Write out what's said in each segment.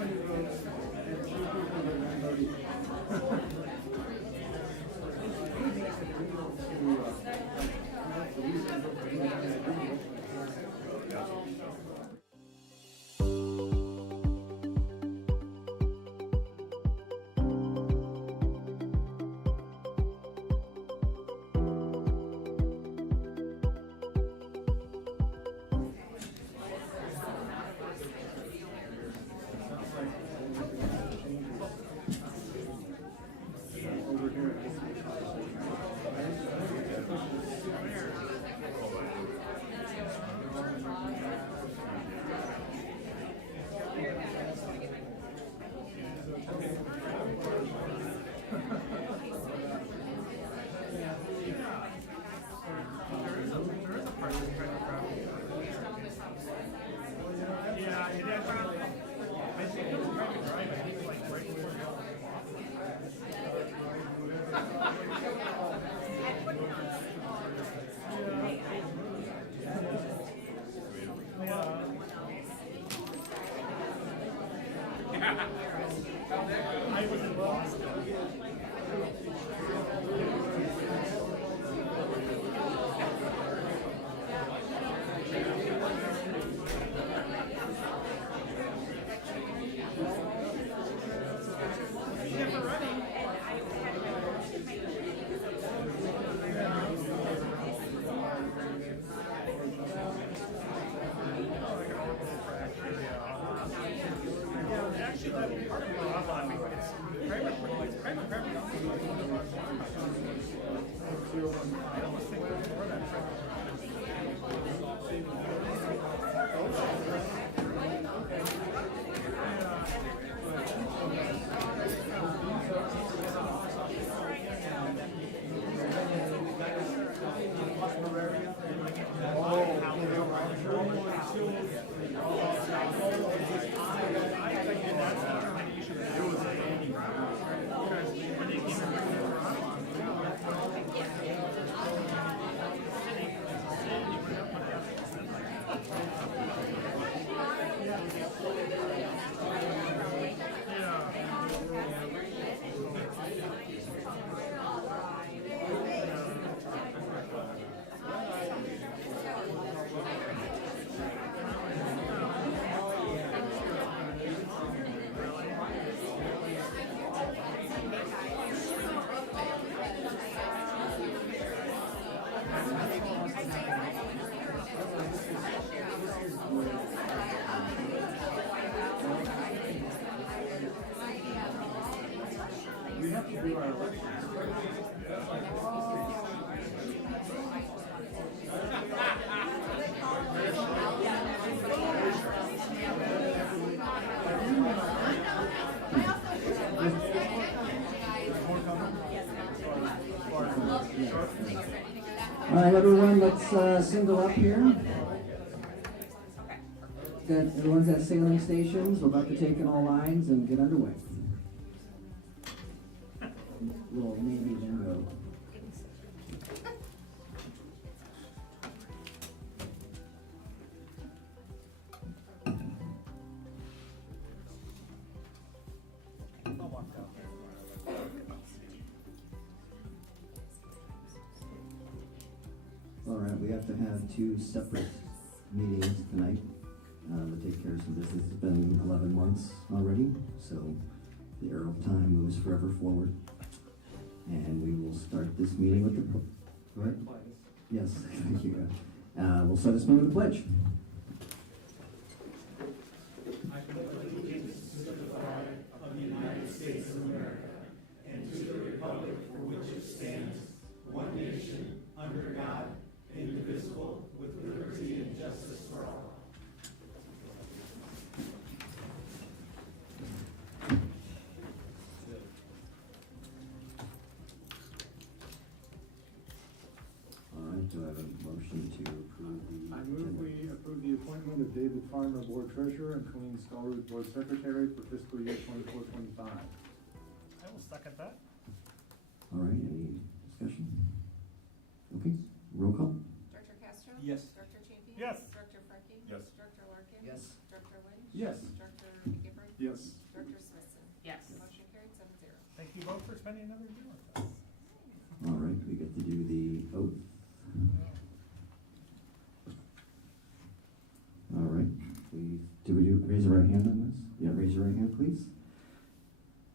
I was in Boston. Actually, that part of it was laughing, but it's private. I almost think before that. We have to do our elections. All right, everyone, let's single up here. Everyone's at sailing stations. We're about to take in all lines and get underway. Little Navy lingo. All right, we have to have two separate meetings tonight to take care of some business. It's been 11 months already, so the arrow of time moves forever forward. And we will start this meeting with the go ahead. Yes, thank you. We'll start this meeting with the pledge. I pledge allegiance to the flag of the United States of America and to the republic for which it stands, one nation, under God, indivisible, with liberty and justice for all. Do I have a motion to approve the... I move we approve the appointment of David Farmer, Board Treasurer, and Colleen Stallroot, Board Secretary for fiscal year 24-25. I will second that. All right, any discussion? Okay, roll call. Director Castro? Yes. Director Champion? Yes. Director Frankie? Yes. Director Larkin? Yes. Director Lynch? Yes. Director Gifford? Yes. Director Smithson. Yes. Motion carried 7-0. Thank you both for spending another year with us. All right, we get to do the oath. All right, raise your right hand on this? Yeah, raise your right hand, please.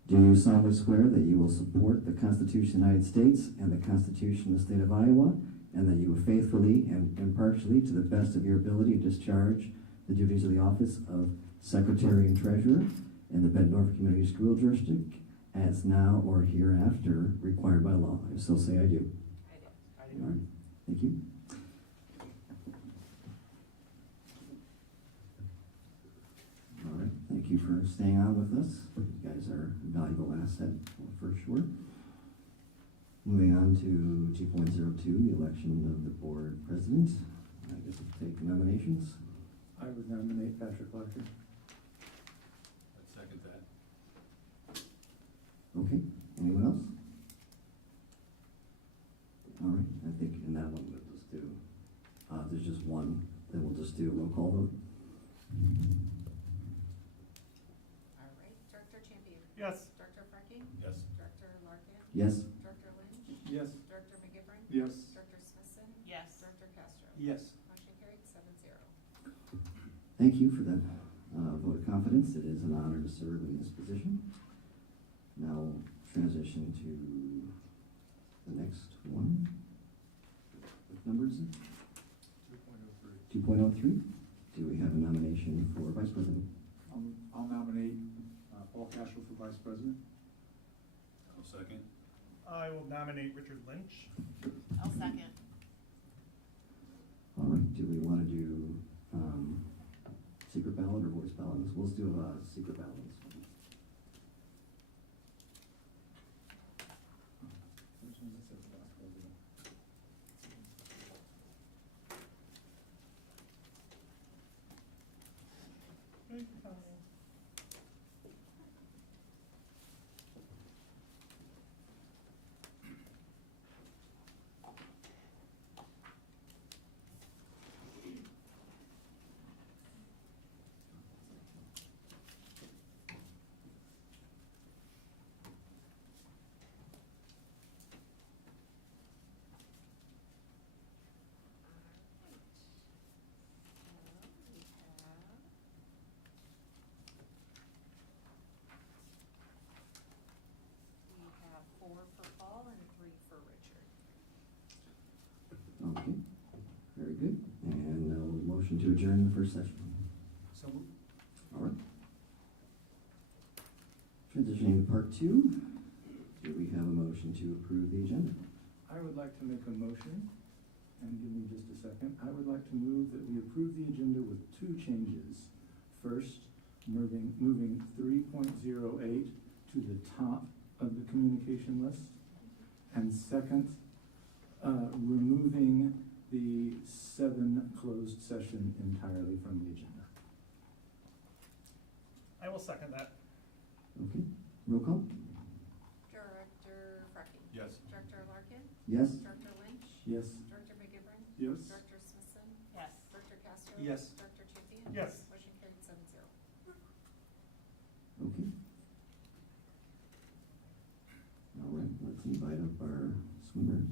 Do you solemnly swear that you will support the Constitution of the United States and the Constitution of the State of Iowa, and that you will faithfully and impartially, to the best of your ability, discharge the duties of the office of Secretary and Treasurer in the Bettendorf Community School District as now or hereafter required by law? I still say I do. I do. All right, thank you. All right, thank you for staying on with us. You guys are a valuable asset, for sure. Moving on to 2.02, the election of the board president. I guess we'll take nominations. I would nominate Patrick Larkin. I'd second that. Okay, anyone else? All right, I think in that one we'll just do, there's just one, then we'll just do a roll call vote. All right. Director Champion. Yes. Director Frankie. Yes. Director Larkin. Yes? Director Lynch. Yes. Director McGivern. Yes. Director Smithson. Yes. Director Castro. Yes. Motion carried 7-0. Thank you for that vote of confidence. It is an honor to serve in this position. Now transition to the next one. What number is it? 2.03. 2.03. Do we have a nomination for Vice President? I'll nominate Paul Castro for Vice President. I'll second. I will nominate Richard Lynch. I'll second. All right, do we want to do secret ballot or voice ballot? Let's do a secret ballot. Which one is it? Vice President. We have 4 for Paul and 3 for Richard. Okay, very good. And motion to adjourn the first session. So moved. All right. Transitioning to part 2, do we have a motion to approve the agenda? I would like to make a motion, and give me just a second. I would like to move that we approve the agenda with 2 changes. First, moving 3.08 to the top of the communication list. And second, removing the 7 closed session entirely from the agenda. I will second that. Okay, roll call? Director Frankie. Yes. Director Larkin. Yes? Director Lynch. Yes. Director McGivern. Yes. Director Smithson. Yes. Director Castro. Yes. Director Champion. Yes. Motion carried 7-0. Okay. All right, let's invite up our swimmers.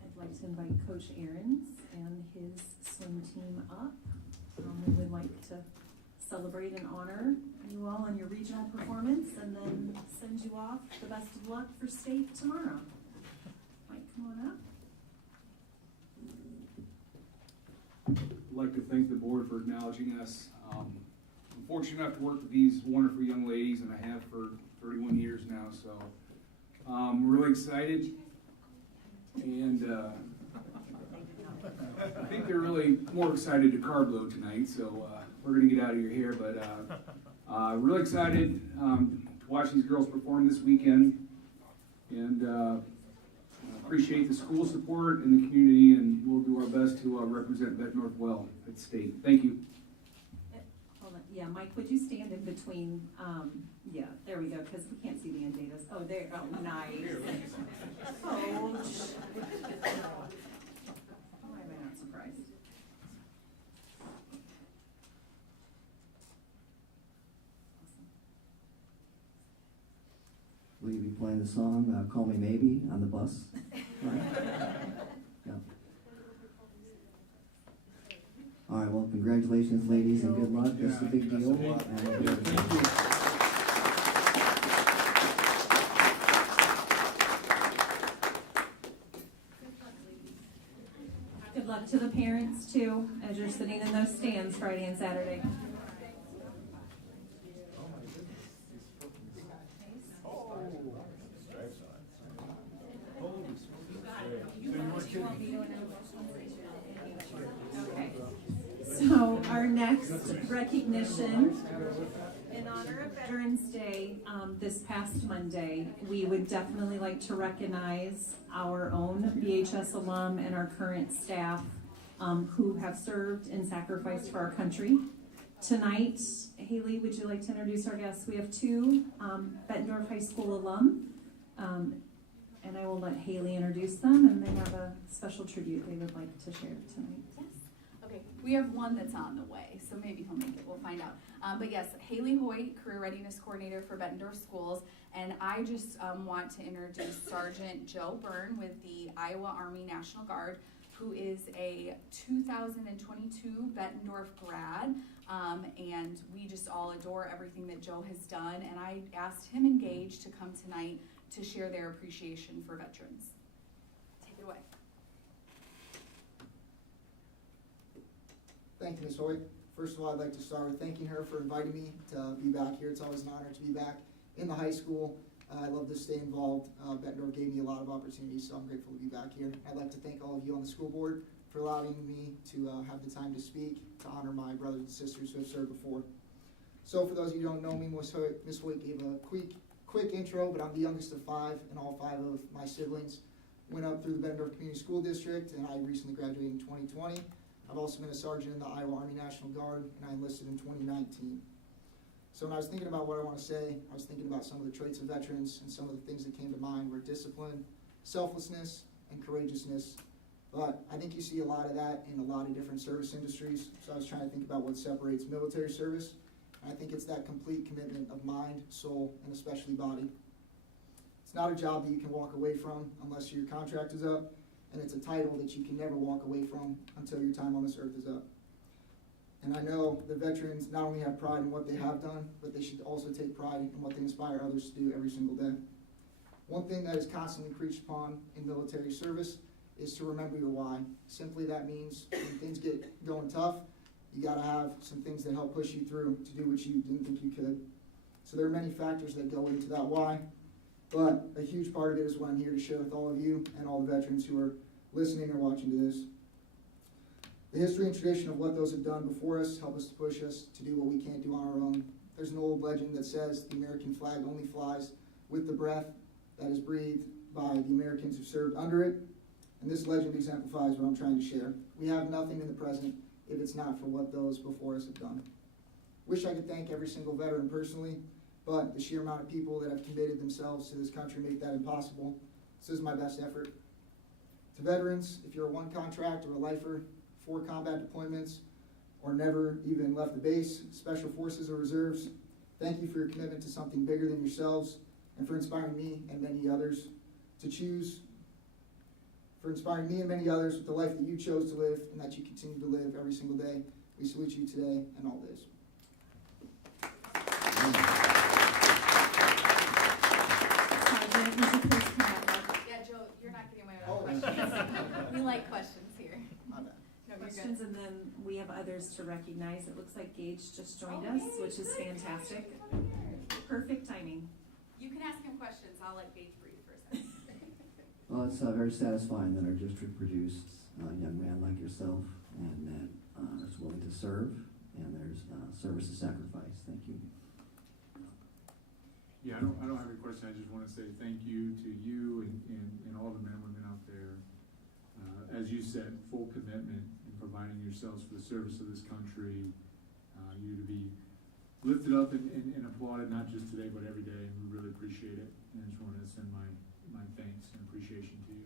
I'd like to invite Coach Aarons and his swim team up. We would like to celebrate and honor you all on your regional performance and then send you off the best of luck for state tomorrow. Mike, come on up. I'd like to thank the board for acknowledging us. I'm fortunate enough to work with these wonderful young ladies, and I have for 31 years now, so I'm really excited. And I think they're really more excited to carb load tonight, so we're going to get out of your hair. But really excited to watch these girls perform this weekend, and appreciate the school support and the community, and we'll do our best to represent Bettendorf well at state. Thank you. Hold on. Yeah, Mike, would you stand in between, yeah, there we go, because we can't see the end datas. Oh, there, oh, nice. Coach. Why am I not surprised? will you be playing the song Call Me Maybe on the bus? Right? Yeah. All right, well, congratulations, ladies, and good luck. This is a big deal. And Good luck to the parents too, as you're sitting in those stands Friday and Saturday. Okay. So our next recognition in honor of Veterans Day, this past Monday, we would definitely like to recognize our own BHS alum and our current staff who have served and sacrificed for our country. Tonight, Haley, would you like to introduce our guests? We have two Bettendorf High School alum, and I will let Haley introduce them, and they have a special tribute they would like to share tonight. Yes. Okay, we have one that's on the way, so maybe he'll make it, we'll find out. But yes, Haley Hoyt, Career Readiness Coordinator for Bettendorf Schools, and I just want to introduce Sergeant Joe Byrne with the Iowa Army National Guard, who is a 2022 Bettendorf grad, and we just all adore everything that Joe has done, and I asked him engaged to come tonight to share their appreciation for veterans. Take it away. Thank you, Ms. Hoyt. First of all, I'd like to start with thanking her for inviting me to be back here. It's always an honor to be back in the high school. I love to stay involved. Bettendorf gave me a lot of opportunities, so I'm grateful to be back here. I'd like to thank all of you on the school board for allowing me to have the time to speak, to honor my brothers and sisters who have served before. So for those of you who don't know me, Ms. Hoyt gave a quick intro, but I'm the youngest of five, and all five of my siblings went up through the Bettendorf Community School District, and I recently graduated in 2020. I've also been a sergeant in the Iowa Army National Guard, and I enlisted in 2019. So when I was thinking about what I want to say, I was thinking about some of the traits of veterans, and some of the things that came to mind were discipline, selflessness, and courageousness. But I think you see a lot of that in a lot of different service industries, so I was trying to think about what separates military service. And I think it's that complete commitment of mind, soul, and especially body. It's not a job that you can walk away from unless your contract is up, and it's a title that you can never walk away from until your time on this earth is up. And I know the veterans not only have pride in what they have done, but they should also take pride in what they inspire others to do every single day. One thing that is constantly preached upon in military service is to remember your why. Simply that means when things get going tough, you gotta have some things that help push you through to do what you didn't think you could. So there are many factors that go into that why, but a huge part of it is what I'm here to share with all of you and all the veterans who are listening or watching to this. The history and tradition of what those have done before us help us to push us to do what we can't do on our own. There's an old legend that says the American flag only flies with the breath that is breathed by the Americans who served under it, and this legend exemplifies what I'm trying to share. We have nothing in the present if it's not for what those before us have done. Wish I could thank every single veteran personally, but the sheer amount of people that have committed themselves to this country make that impossible. This is my best effort. To veterans, if you're a one contract or a lifer, 4 combat deployments, or never even left the base, special forces or reserves, thank you for your commitment to something bigger than yourselves, and for inspiring me and many others with the life that you chose to live and that you continue to live every single day. We salute you today and always. Sergeant, would you please come up? Yeah, Joe, you're not getting away with questions. We like questions here. My bad. No, you're Questions, good. and then we have others to recognize. It looks like Gage just joined us, which is fantastic. Perfect timing. You can ask him questions. I'll let Gage breathe for a second. Well, it's very satisfying that our district produced a young man like yourself, and that is willing to serve, and there's service to sacrifice. Thank you. Yeah, I don't have a question. I just want to say thank you to you and all the men and women out there. As you said, full commitment in providing yourselves for the service of this country. You to be lifted up and applauded, not just today, but every day, and we really appreciate it. And I just wanted to send my thanks and appreciation to you.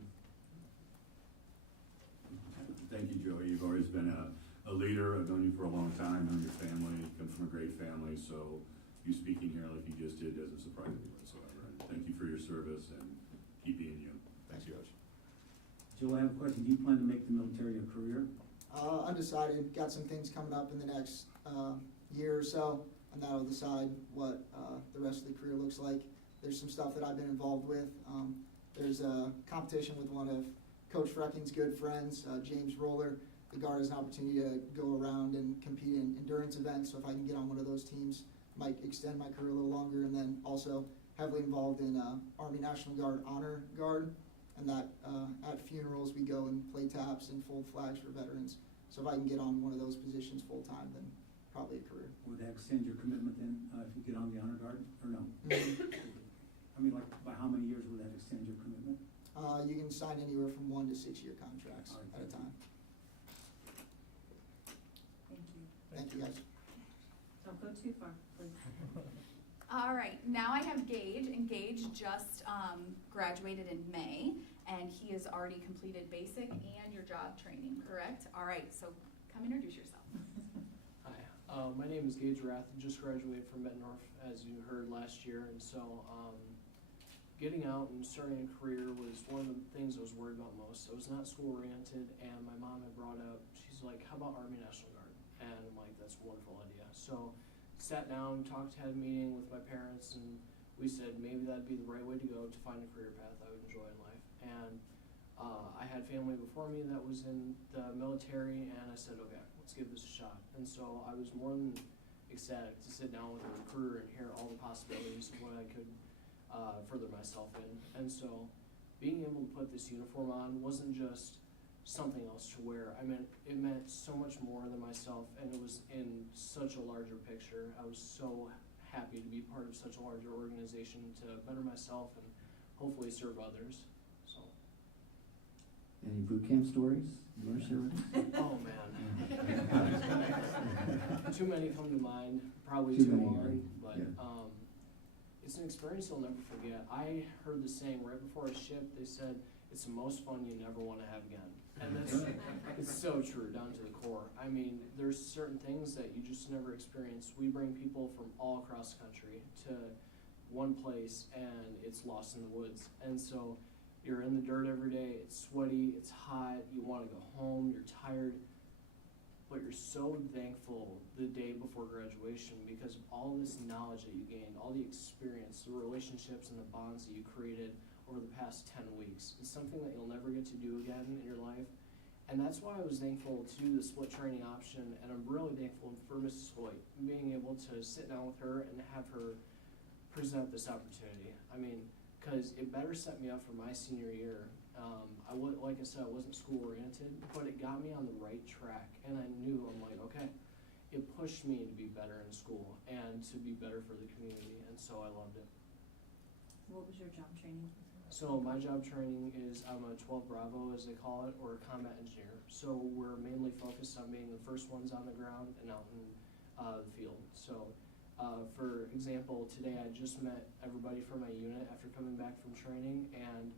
Thank you, Joey. You've always been a leader. I've known you for a long time. Known your family. You come from a great family. So you speaking here like you just did doesn't surprise me whatsoever. thank you for your service and keep being you. Thanks, Coach. Joe, I have a question. Do you plan to make the military a career? Undecided, got some things coming up in the next year or so, and that'll decide what the rest of the career looks like. There's some stuff that I've been involved with. There's a competition with one of Coach Frecking's good friends, James Roller. The Guard has an opportunity to go around and compete in endurance events, so if I can get on one of those teams, might extend my career a little longer. And then also heavily involved in Army National Guard Honor Guard, and that at funerals we go and play taps and fold flags for veterans. So if I can get on one of those positions full time, then probably a career. Would that extend your commitment then, if you get on the honor guard, or no? I mean, like, by how many years would that extend your commitment? You can sign anywhere from 1 to 6 year contracts at a time. Thank you. Thank you, guys. Don't go too far, please. All right, now I have Gage, and Gage just graduated in May, and he has already completed basic and your job training, correct? All right, so come introduce yourself. Hi, my name is Gage Rath, just graduated from Bettendorf, as you heard last year, and so getting out and starting a career was one of the things I was worried about most. I was not school-oriented, and my mom had brought up, she's like, how about Army National Guard? And I'm like, that's a wonderful idea. So sat down, had a meeting with my parents, and we said maybe that'd be the right way to go to find a career path I would enjoy in life. And I had family before me that was in the military, and I said, okay, let's give this a shot. And so I was more than ecstatic to sit down with a recruiter and hear all the possibilities of what I could further myself in. And so being able to put this uniform on wasn't just something else to wear. I mean, it meant so much more than myself, and it was in such a larger picture. I was so happy to be part of such a larger organization to better myself and hopefully serve others. So. Any boot camp stories you want to share with us? Oh man. Too many come to mind, probably Too too many, long, right? but Yeah. it's an experience I'll never forget. I heard the saying right before I shipped, they said, it's the most fun you never want to have again. And that's, it's so true, down to the core. I mean, there's certain things that you just never experience. We bring people from all across the country to one place, and it's lost in the woods. And so you're in the dirt every day, it's sweaty, it's hot, you want to go home, you're tired, but you're so thankful the day before graduation because of all this knowledge that you gained, all the experience, the relationships and the bonds that you created over the past 10 weeks. It's something that you'll never get to do again in your life. And that's why I was thankful to do the split training option, and I'm really thankful for Mrs. Hoyt, being able to sit down with her and have her present this opportunity. I mean, because it better set me up for my senior year. Like I said, I wasn't school oriented, but it got me on the right track, and I knew, I'm like, okay, it pushed me to be better in school and to be better for the community, and so I loved it. What was your job training? So my job training is I'm a 12 Bravo, as they call it, or a combat engineer. So we're mainly focused on being the first ones on the ground and out in the field. So for example, today I just met everybody from my unit after coming back from training, and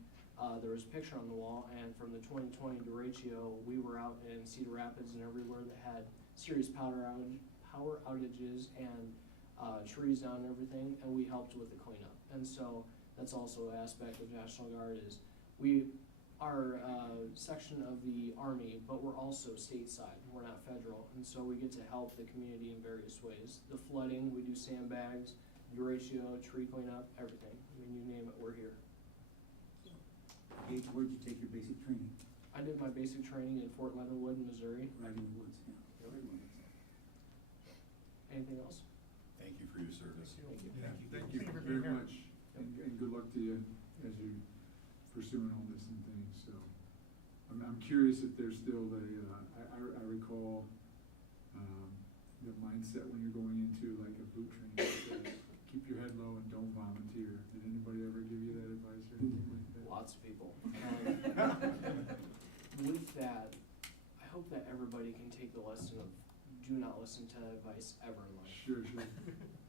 there was a picture on the wall, and from the 2020 derecho, we were out in Cedar Rapids and everywhere that had serious power outages and trees down and everything, and we helped with the cleanup. And so that's also an aspect of National Guard is we are a section of the Army, but we're also stateside. We're not federal, and so we get to help the community in various ways. The flooding, we do sandbags, derecho, tree cleanup, everything. I mean, you name it, we're here. Gage, where'd you take your basic training? I did my basic training in Fort Leonard Wood, Missouri. Right in the woods, yeah. Anything else? Thank you for your service. Thank you. Thank you very much, and good luck to you as you pursuing all this and things. So I'm curious if there's still I recall the mindset when you're going into like a boot training that says, keep your head low and don't volunteer. Did anybody ever give you that advice or anything like that? Lots of people. With that, I hope that everybody can take the lesson of do not listen to advice ever in life. Sure.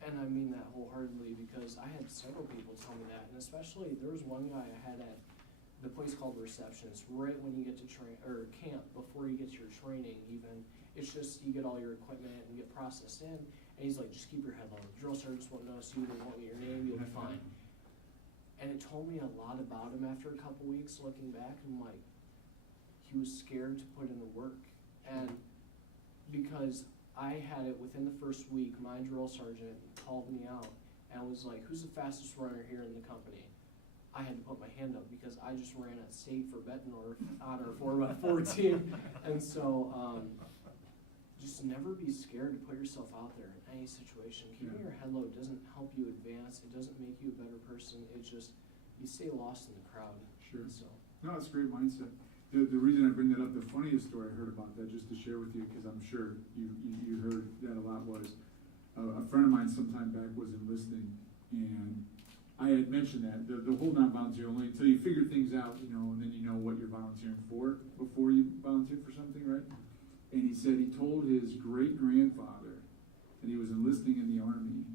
And I mean that wholeheartedly because I had several people tell me that, and especially there was one guy I had at the place called Receptionist right when you get to camp, before you get to your training even. It's just you get all your equipment and get processed in, and he's like, just keep your head low. The drill sergeants won't notice you, they won't get your name, you'll be fine. And it told me a lot about him after a couple weeks looking back. I'm like, he was scared to put in the work. And because I had it within the first week, my drill sergeant called me out and was like, who's the fastest runner here in the company? I had to put my hand up because I just ran at state for Bettendorf on our 4x4 team. And so, just never be scared to put yourself out there in any situation. Keeping your head low doesn't help you advance. It doesn't make you a better person. It just, you stay lost in the crowd. Sure. So, No, it's a great mindset. The reason I bring that up, the funniest story I heard about that, just to share with you, because I'm sure you heard that a lot, was a friend of mine sometime back was enlisting, and I had mentioned that, the whole non-volunteer only until you figure things out, you know, and then you know what you're volunteering for before you volunteer for something, right? And he said he told his great-grandfather that he was enlisting in the Army,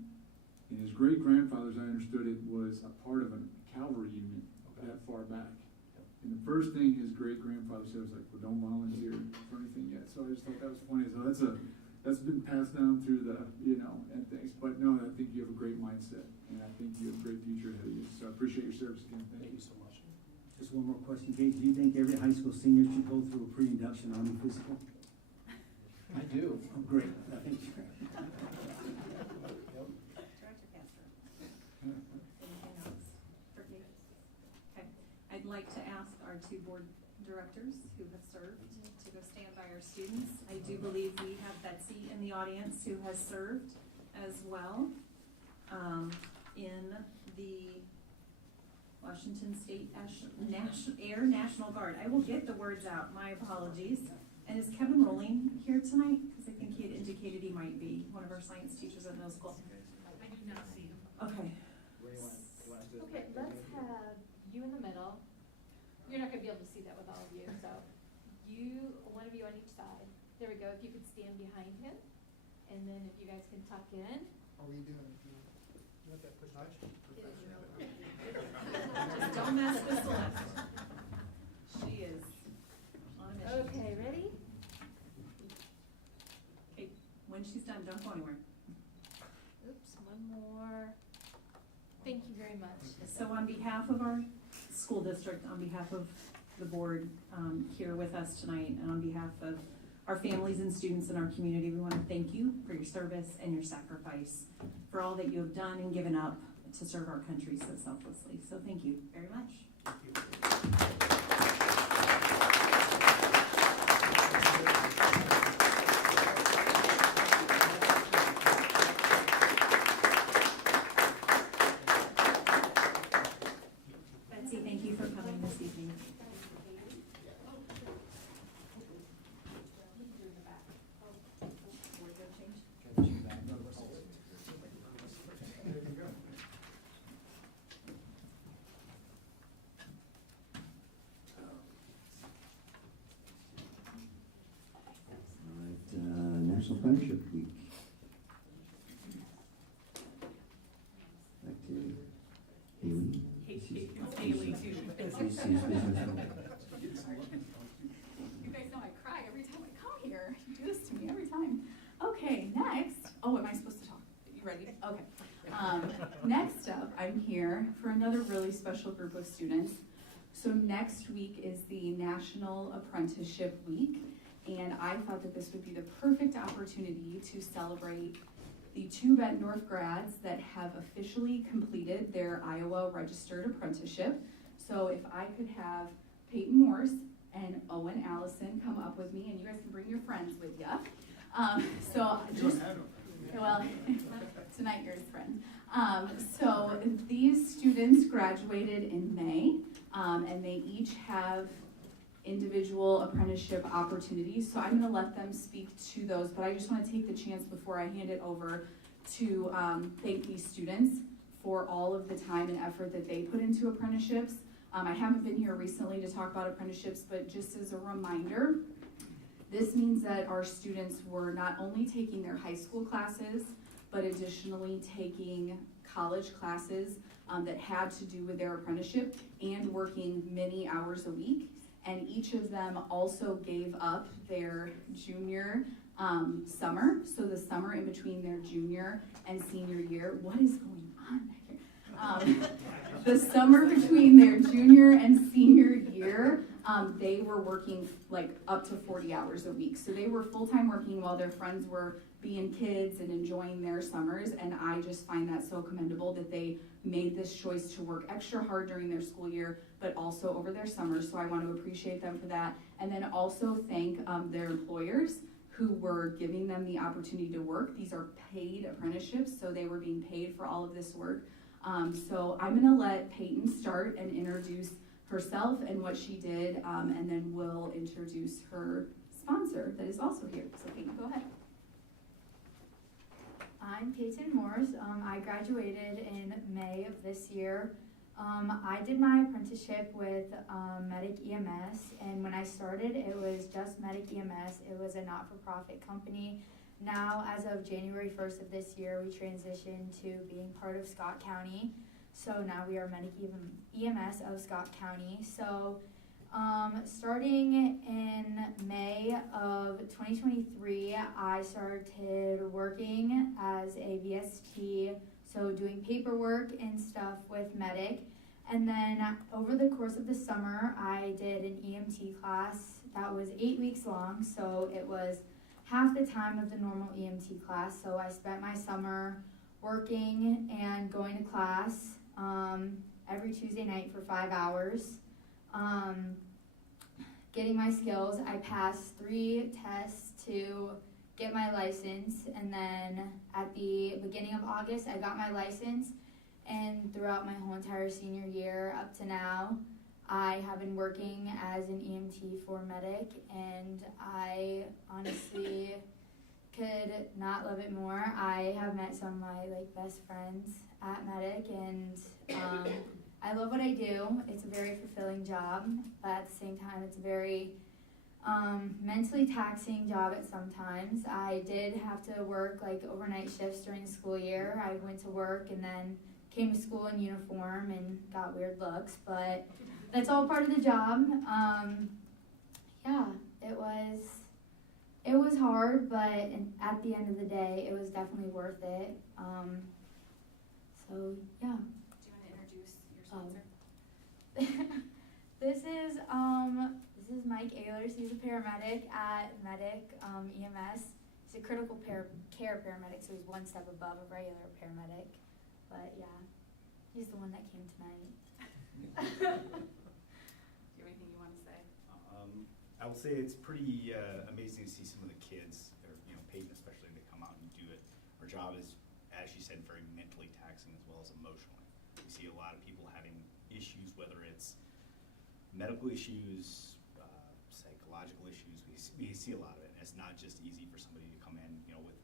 and his great-grandfather, as I understood it, was a part of a cavalry unit that far back. And the first thing his great-grandfather said was like, well, don't volunteer for anything yet. So I just thought that was funny. So that's been passed down through the, you know, and things. But no, I think you have a great mindset, and I think you have a great future ahead of you. So I appreciate your service again. thank you so much. Just one more question, Kate. Do you think every high school senior should go through a pre-induction Army physical? I do. Oh, great. I think Director Castro. Anything else for Kate? Okay, I'd like to ask our two board directors who have served to go stand by our students. I do believe we have Betsy in the audience who has served as well in the Washington State Air National Guard. I will get the words out, my apologies. And is Kevin Rowling here tonight? Because I think he had indicated he might be, one of our science teachers at middle school. I do not see him. Okay. Okay, let's have you in the middle. You're not gonna be able to see that with all of you, so one of you on each side. There we go, if you could stand behind him, and then if you guys can tuck in. Are we doing it? You want that push touch? Just don't mess with Celeste. She is on a mission. Okay, ready? Okay, when she's done, don't go anywhere. Oops, one more. Thank you very much. So on behalf of our school district, on behalf of the board here with us tonight, and on behalf of our families and students in our community, we want to thank you for your service and your sacrifice, for all that you have done and given up to serve our country so selflessly. So thank you very much. Thank you. Betsy, thank you for coming this evening. National Friendship Week. Back to Haley. Haley too. She's busy as well. You guys know I cry every time I come here. You do this to me every time. Okay, next. Oh, am I supposed to talk? You ready? Okay. Next up, I'm here for another really special group of students. So next week is the National Apprenticeship Week, and I thought that this would be the perfect opportunity to celebrate the 2 Bettendorf grads that have officially completed their Iowa registered apprenticeship. So if I could have Peyton Morse and Owen Allison come up with me, and you guys can bring your friends with you. Well, tonight you're his friend. So these students graduated in May, and they each have individual apprenticeship opportunities. So I'm gonna let them speak to those, but I just wanna take the chance before I hand it over to thank these students for all of the time and effort that they put into apprenticeships. I haven't been here recently to talk about apprenticeships, but just as a reminder, this means that our students were not only taking their high school classes, but additionally taking college classes that had to do with their apprenticeship and working many hours a week. And each of them also gave up their junior summer, so the summer in between their junior and senior year. What is going on back here? the summer between their junior and senior year, they were working like up to 40 hours a week. So they were full-time working while their friends were being kids and enjoying their summers. And I just find that so commendable that they made this choice to work extra hard during their school year, but also over their summers. So I want to appreciate them for that. And then also thank their employers who were giving them the opportunity to work. These are paid apprenticeships, so they were being paid for all of this work. So I'm gonna let Peyton start and introduce herself and what she did, and then we'll introduce her sponsor that is also here. So Peyton, go ahead. I'm Peyton Morse. I graduated in May of this year. I did my apprenticeship with Medic EMS, and when I started, it was just Medic EMS. It was a not-for-profit company. Now, as of January 1st of this year, we transitioned to being part of Scott County. So now we are Medic EMS of Scott County. So starting in May of 2023, I started working as a VST, so doing paperwork and stuff with Medic. And then over the course of the summer, I did an EMT class that was 8 weeks long, so it was half the time of the normal EMT class. So I spent my summer working and going to class every Tuesday night for 5 hours. Getting my skills. I passed 3 tests to get my license, and then at the beginning of August I got my license, and throughout my whole entire senior year up to now I have been working as an EMT for Medic, and I honestly could not love it more. I have met some of my best friends at Medic, and I love what I do. It's a very fulfilling job, but at the same time it's a very mentally taxing job at sometimes. I did have to work overnight shifts during the school year. I went to work and then came to school in uniform and got weird looks, but that's all part of the job. Yeah, it was hard, but at the end of the day, it was definitely worth it. So yeah. Do you want to introduce your sponsor? This is Mike Ehlers. He's a paramedic at Medic EMS. He's a critical care paramedic, so he's one step above a regular paramedic. But yeah, he's the one that came tonight. Do you have anything you want to say? I will say it's pretty amazing to see some of the kids, or Peyton especially, to come out and do it. Our job is, as she said, very mentally taxing as well as emotionally. We see a lot of people having issues, whether it's medical issues, psychological issues. We see a lot of it, and it's not just easy for somebody to come in, with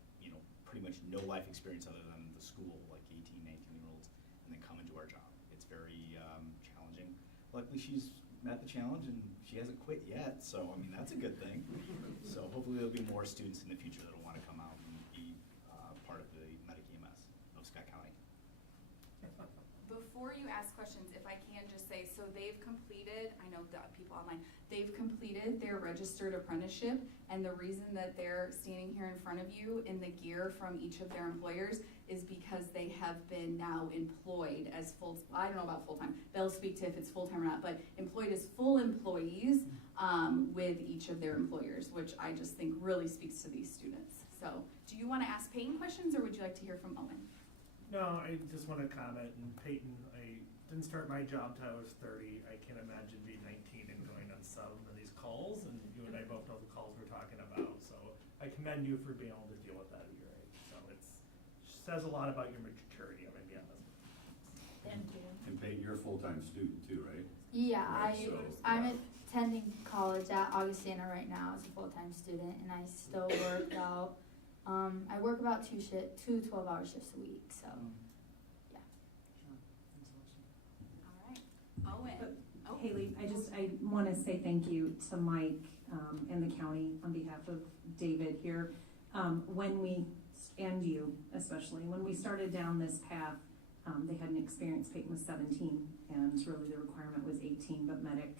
pretty much no life experience other than the school, like 18, 19-year-olds, and then come into our job. It's very challenging. Luckily, she's met the challenge and she hasn't quit yet, so that's a good thing. So hopefully there'll be more students in the future that'll want to come out and be part of the Medic EMS of Scott County. Before you ask questions, if I can just say, so they've completed, I know the people online, they've completed their registered apprenticeship, and the reason that they're standing here in front of you in the gear from each of their employers is because they have been now employed as I don't know about full-time, they'll speak to if it's full-time or not, but employed as full employees with each of their employers, which I just think really speaks to these students. So, do you want to ask Peyton questions, or would you like to hear from Owen? No, I just want to comment, and Peyton, I didn't start my job till I was 30. I can't imagine being 19 and going on some of these calls, and you and I both know the calls we're talking about, so I commend you for being able to deal with that at your age. So it says a lot about your maturity, I'm gonna be honest. Thank you. And Peyton, you're a full-time student too, right? Yeah, Right, I'm attending college at Augustana right now as a full-time student, and I still work out. I work about two 12-hour shifts a week, so yeah. All right, Owen. Oh. Haley, I want to say thank you to Mike and the county on behalf of David here. And you especially, when we started down this path, they had an experience. Peyton was 17, and really the requirement was 18, but Medic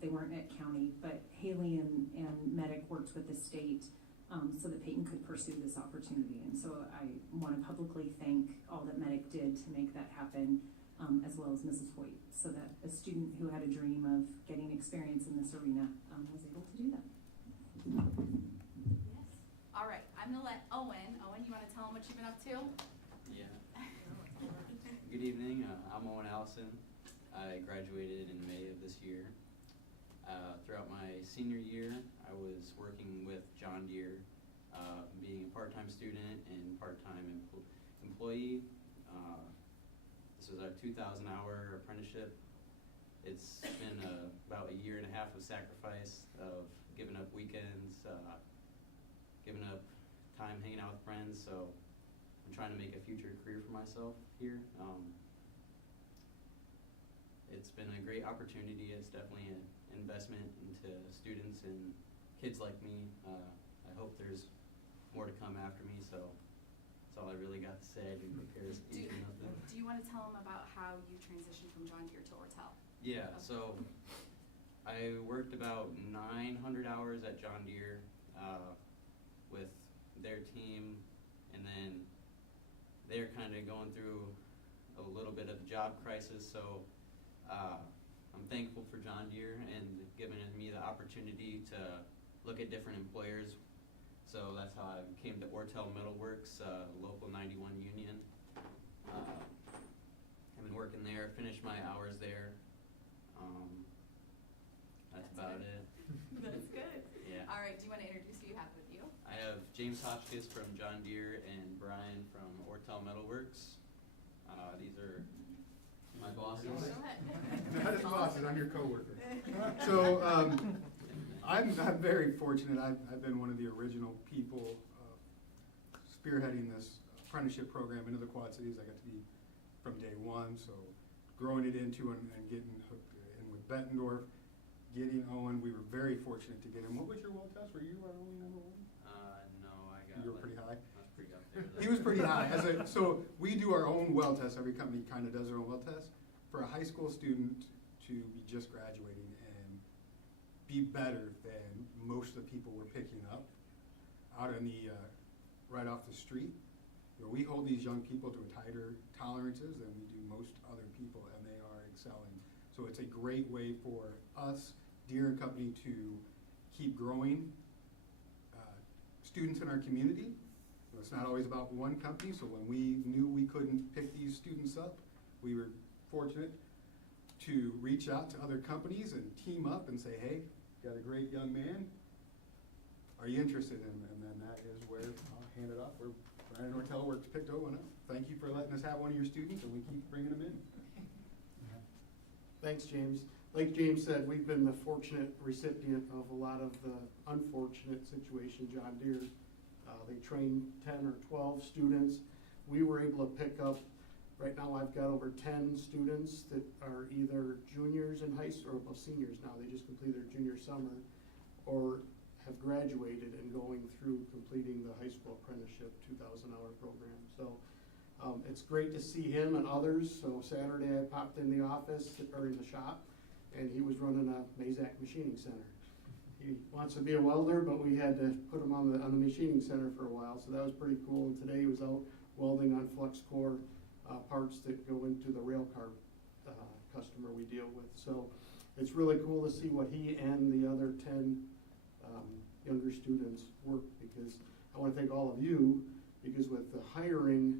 they weren't at county, but Haley and Medic worked with the state so that Peyton could pursue this opportunity. And so I want to publicly thank all that Medic did to make that happen. as well as Mrs. Hoyt, so that a student who had a dream of getting experience in this arena was able to do that. Yes. All right, I'm gonna let Owen, you wanna tell him what you've been up to? Yeah. Good evening, I'm Owen Allison. I graduated in May of this year. Throughout my senior year, I was working with John Deere, being a part-time student and part-time employee. This was our 2,000-hour apprenticeship. It's been about a year and a half of sacrifice, of giving up weekends, giving up time hanging out with friends, so I'm trying to make a future career for myself here. It's been a great opportunity. It's definitely an investment into students and kids like me. I hope there's more to come after me, so that's all I really got to say. I didn't prepare nothing. Do you wanna tell him about how you transitioned from John Deere to Ortel? Yeah, so I worked about 900 hours at John Deere with their team, and then they're kind of going through a little bit of a job crisis, so I'm thankful for John Deere and giving me the opportunity to look at different employers. So that's how I came to Ortel Metalworks, local 91 union. I've been working there, finished my hours there. That's about it. That's good. Yeah. All right, do you wanna introduce who you have with you? I have James Hotchkiss from John Deere and Brian from Ortel Metalworks. These are my bosses. Go ahead. Not his bosses, I'm your coworker. So, I'm very fortunate. I've been one of the original people spearheading this apprenticeship program into the Quad Cities. I got to be from day one, so growing it into and getting hooked in with Bettendorf, getting Owen. We were very fortunate to get him. What was your weld test? Were you our only number one? No, I got. You were pretty high? I was pretty up there. He was pretty high. So we do our own weld test. Every company kind of does their own weld test. For a high school student to be just graduating and be better than most of the people we're picking up out in the right off the street, you know, we hold these young people to tighter tolerances than we do most other people, and they are excelling. So it's a great way for us, Deere and Company, to keep growing students in our community. You know, it's not always about one company, so when we knew we couldn't pick these students up, we were fortunate to reach out to other companies and team up and say, hey, got a great young man, are you interested in him? And then that is where I'll hand it off, where Brian Ortel Works picked Owen up. Thank you for letting us have one of your students, and we keep bringing them in. Thanks, James. Like James said, we've been the fortunate recipient of a lot of the unfortunate situation. John Deere, they train 10 or 12 students. We were able to pick up, right now I've got over 10 students that are either juniors in high school, or seniors now, they just completed their junior summer, or have graduated and going through completing the high school apprenticeship 2,000-hour program. So it's great to see him and others. So Saturday I popped in the office, or in the shop, and he was running a Mazak machining center. He wants to be a welder, but we had to put him on the machining center for a while, so that was pretty cool. And today he was out welding on flux core parts that go into the rail car customer we deal with. So it's really cool to see what he and the other 10 younger students work, because I want to thank all of you, because with the hiring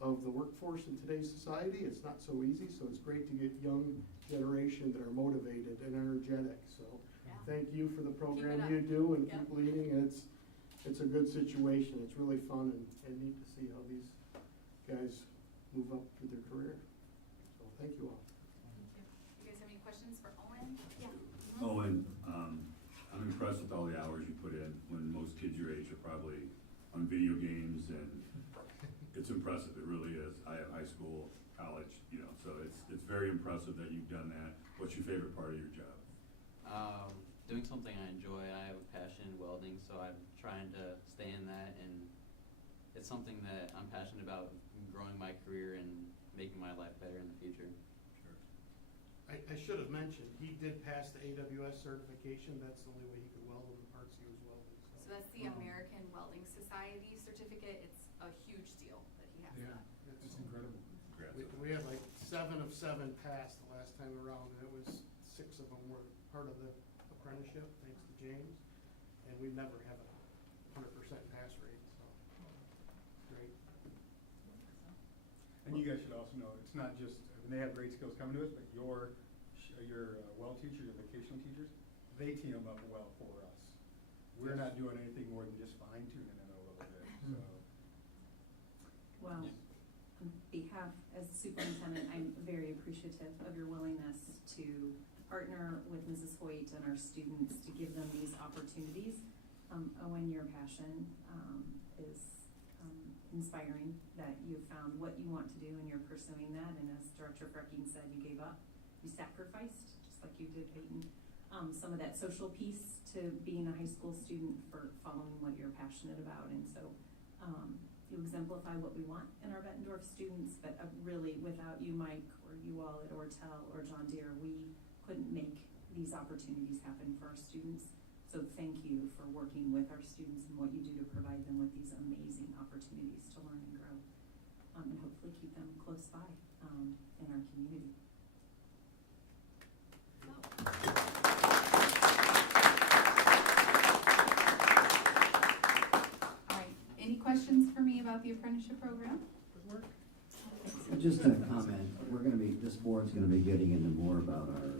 of the workforce in today's society, it's not so easy. So it's great to get young generation that are motivated and energetic. So thank you for the program you do, and keep leading. It's a good situation. It's really fun and neat to see how these guys move up through their career. So thank you all. Thank you. You guys have any questions for Owen? Yeah. Owen, I'm impressed with all the hours you put in, when most kids your age are probably on video games, and it's impressive. It really is. I have high school, college, you know, so it's very impressive that you've done that. What's your favorite part of your job? Doing something I enjoy. I have a passion in welding, so I'm trying to stay in that, and it's something that I'm passionate about, growing my career and making my life better in the future. Sure. I should have mentioned, he did pass the AWS certification. That's the only way he could weld in the parts he was welding. So that's the American Welding Society certificate. It's a huge deal that he has that. It's incredible. We had like 7 of 7 passed the last time around, and it was 6 of them were part of the apprenticeship, thanks to James. And we never have a 100% pass rate, so great. And you guys should also know, it's not just, I mean, they have great skills coming to us, but your well teachers, your vocational teachers, they tee them up well for us. We're not doing anything more than just fine tuning it a little bit, so. Well, on behalf, as superintendent, I'm very appreciative of your willingness to partner with Mrs. Hoyt and our students to give them these opportunities. Owen, your passion is inspiring, that you found what you want to do and you're pursuing that. And as Director Frecking said, you gave up, you sacrificed, just like you did, Peyton, some of that social piece to being a high school student for following what you're passionate about. And so you exemplify what we want in our Bettendorf students, but really without you, Mike, or you all at Ortel or John Deere, we couldn't make these opportunities happen for our students. So thank you for working with our students and what you do to provide them with these amazing opportunities to learn and grow, and hopefully keep them close by in our community. All right, any questions for me about the apprenticeship program? Just a comment, this board's gonna be getting into more about our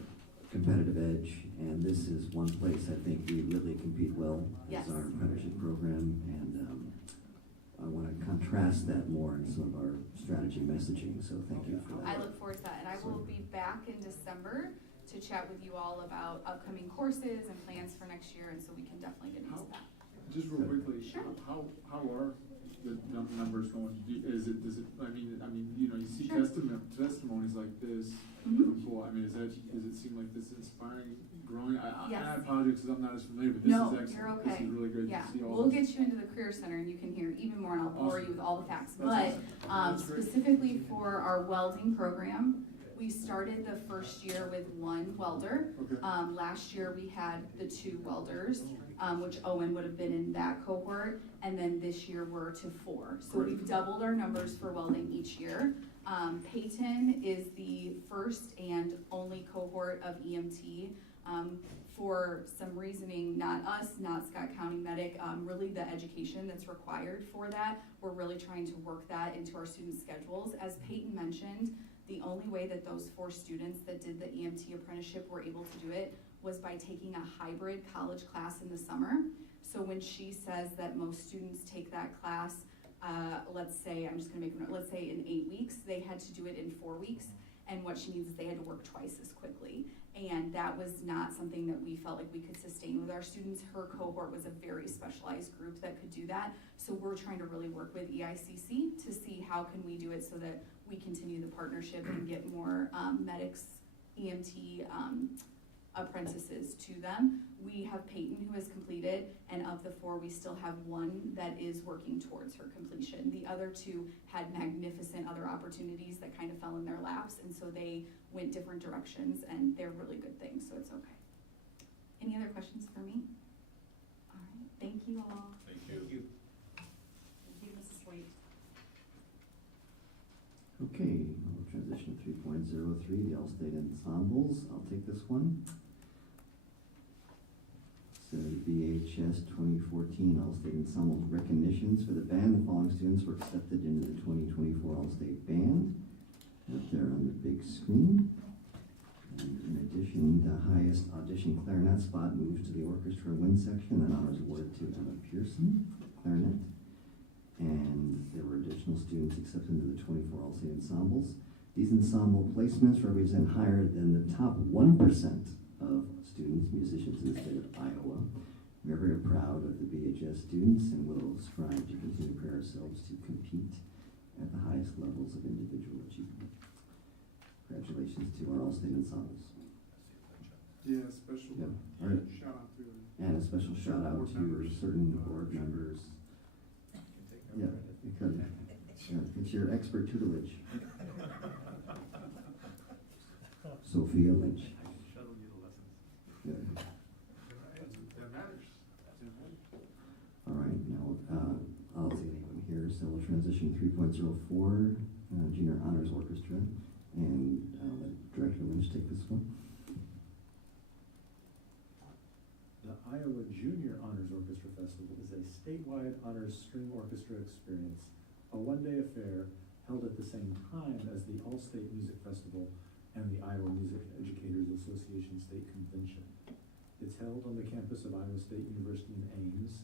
competitive edge, and this is one place I think we really compete well, Yes. is our apprenticeship program, and I wanna contrast that more in some of our strategy messaging, so thank you for that. I look forward to that, and I will be back in December to chat with you all about upcoming courses and plans for next year, and so we can definitely get into that. Just real quickly, Sure. how are the numbers going? Does it, I mean, you know, you see Sure. testimonies like this Mhm. from people. I mean, does it seem like this is inspiring, growing? I Yes. apologize because I'm not as familiar, but this No, is excellent. you're This okay. is really great Yeah, to see all we'll this. get you into the Career Center and you can hear even more, and I'll bore you with all the facts. That's But awesome. That's great. specifically for our welding program, we started the first year with 1 welder. Okay. Last year we had the 2 welders, which Owen would have been in that cohort, and then this year we're to 4. So Great. we've doubled our numbers for welding each year. Peyton is the first and only cohort of EMT. For some reasoning, not us, not Scott County Medic, really the education that's required for that, we're really trying to work that into our student schedules. As Peyton mentioned, the only way that those 4 students that did the EMT apprenticeship were able to do it was by taking a hybrid college class in the summer. So when she says that most students take that class, let's say, I'm just gonna make a note, let's say in 8 weeks, they had to do it in 4 weeks. And what she means is they had to work twice as quickly. And that was not something that we felt like we could sustain with our students. Her cohort was a very specialized group that could do that. So we're trying to really work with EICC to see how can we do it so that we continue the partnership and get more medics, EMT apprentices to them. We have Peyton who has completed, and of the 4, we still have 1 that is working towards her completion. The other 2 had magnificent other opportunities that kind of fell in their laps, and so they went different directions, and they're really good things, so it's okay. Any other questions for me? All right, thank you all. Thank you. Thank you, Mrs. Hoyt. Okay, we'll transition to 3.03, the All-State Ensembles. I'll take this one. So the BHS 2014 All-State Ensembles recognitions for the band. The following students were accepted into the 2024 All-State Band. Up there on the big screen. And in addition, the highest audition clarinet spot moves to the orchestra wind section, and honors awarded to Emma Pearson, clarinet. And there were additional students accepted into the 24 All-State Ensembles. These ensemble placements represent higher than the top 1% of students, musicians in the state of Iowa. We are very proud of the BHS students and will strive to continue to prepare ourselves to compete at the highest levels of individual achievement. Congratulations to our All-State Ensembles. Yeah, special Yeah. All right. shout out to. And a special shout out board to members. certain board members. Yeah, because it's your expert tutelage. Sophia Lynch. Shuttle you the lessons. Yeah. That matters. All right, now, I'll say anyone here, so we'll transition 3.04, Junior Honors Orchestra. And I'll let Director Lynch take this one. The Iowa Junior Honors Orchestra Festival is a statewide honors string orchestra experience, a one-day affair held at the same time as the All-State Music Festival and the Iowa Music Educators Association State Convention. It's held on the campus of Iowa State University in Ames,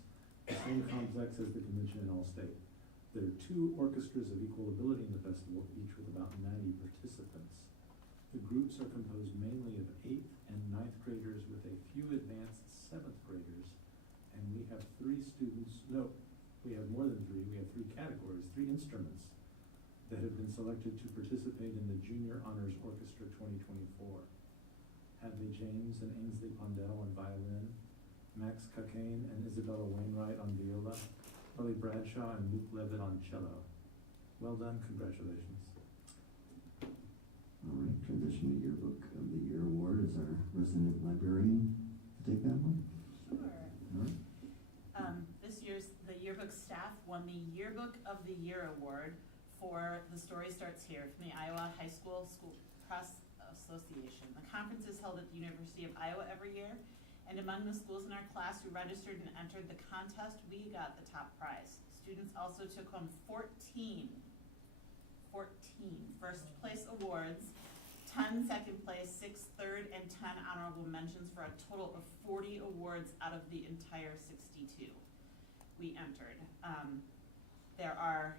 the same complex as the convention in All-State. There are 2 orchestras of equal ability in the festival, each with about 90 participants. The groups are composed mainly of 8th and 9th graders with a few advanced 7th graders, and we have 3 students, no, we have more than 3, we have 3 categories, 3 instruments that have been selected to participate in the Junior Honors Orchestra 2024. Hadley James and Ainsley Pondell on violin, Max Cockane and Isabella Wainwright on viola, Ellie Bradshaw and Luke Levitt on cello. Well done, congratulations. All right, transition to Yearbook of the Year award is our resident librarian to take that one. Sure. All right. This year's, the yearbook staff won the Yearbook of the Year award for The Story Starts Here from the Iowa High School School Press Association. The conference is held at the University of Iowa every year, and among the schools in our class who registered and entered the contest, we got the top prize. Students also took home 14 first place awards, 10 second place, 6 third, and 10 honorable mentions for a total of 40 awards out of the entire 62 we entered. There are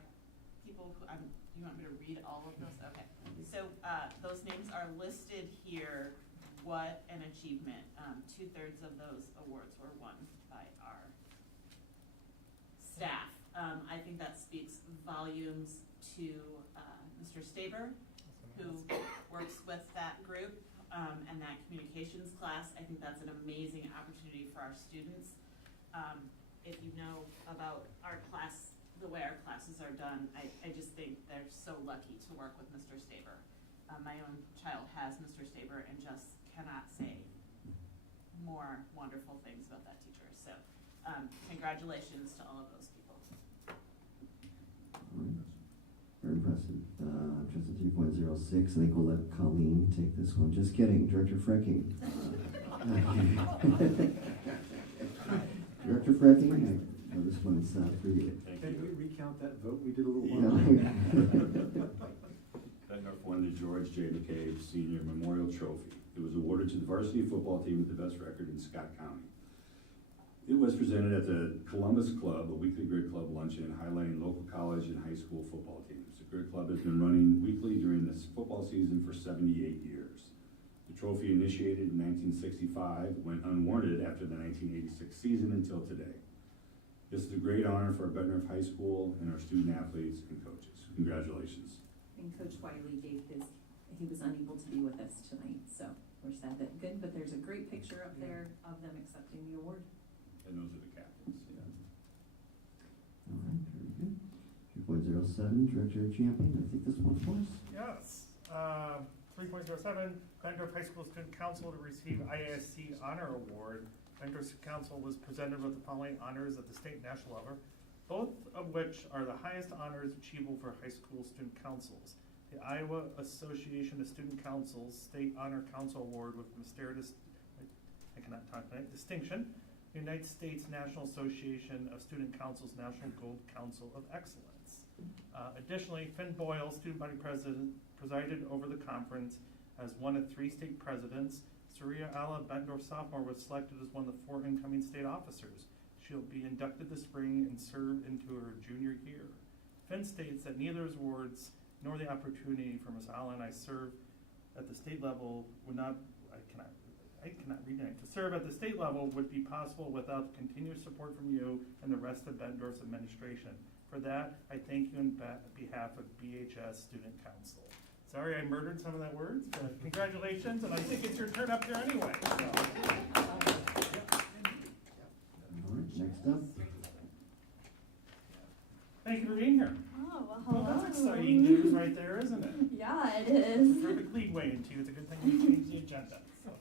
people who, you want me to read all of those? Okay. So those names are listed here. What an achievement. 2/3 of those awards were won by our staff. I think that speaks volumes to Mr. Staber, who works with that group and that communications class. I think that's an amazing opportunity for our students. If you know about our class, the way our classes are done, I just think they're so lucky to work with Mr. Staber. My own child has Mr. Staber and just cannot say more wonderful things about that teacher. So congratulations to all of those people. All right. Very impressive. Just 3.06, I think we'll let Colleen take this one. Just kidding, Director Frecking. Director Frecking, I know this one's for you. Can we recount that vote we did a little while ago? Bettendorf won the George J. McCabe Senior Memorial Trophy. It was awarded to the varsity football team with the best record in Scott County. It was presented at the Columbus Club, a weekly grid club luncheon highlighting local college and high school football teams. The grid club has been running weekly during this football season for 78 years. The trophy, initiated in 1965, went unwarranted after the 1986 season until today. This is a great honor for our Bettendorf High School and our student athletes and coaches. Congratulations. And Coach Wiley gave he was unable to be with us tonight, so we're sad that good, but there's a great picture up there of them accepting the award. And those are the captains. Yeah. All right, very good. 3.07, Director Champion, I think this one's for us. Yes. 3.07, Bettendorf High School Student Council to receive IASC Honor Award. Bettendorf Council was presented with the following honors at the state and national level, both of which are the highest honors achievable for high school student councils. The Iowa Association of Student Councils State Honor Council Award with distinction. United States National Association of Student Councils National Gold Council of Excellence. Additionally, Finn Boyle, student body president, presided over the conference as one of 3 state presidents. Surya Alla, Bettendorf sophomore, was selected as one of the 4 incoming state officers. She'll be inducted this spring and serve into her junior year. Finn states that neither his awards nor the opportunity for Ms. Alla and I serve at the state level would not, I cannot read it. To serve at the state level would be possible without the continuous support from you and the rest of Bettendorf's administration. For that, I thank you on behalf of BHS Student Council. Sorry I murdered some of that words, but congratulations, and I think it's your turn up there anyway. So. All right, next up. Thank you for being here. Oh, well, hello. Well, that's exciting news right there, isn't it? Yeah, it is. Perfect leadway into. It's a good thing we changed the agenda. So.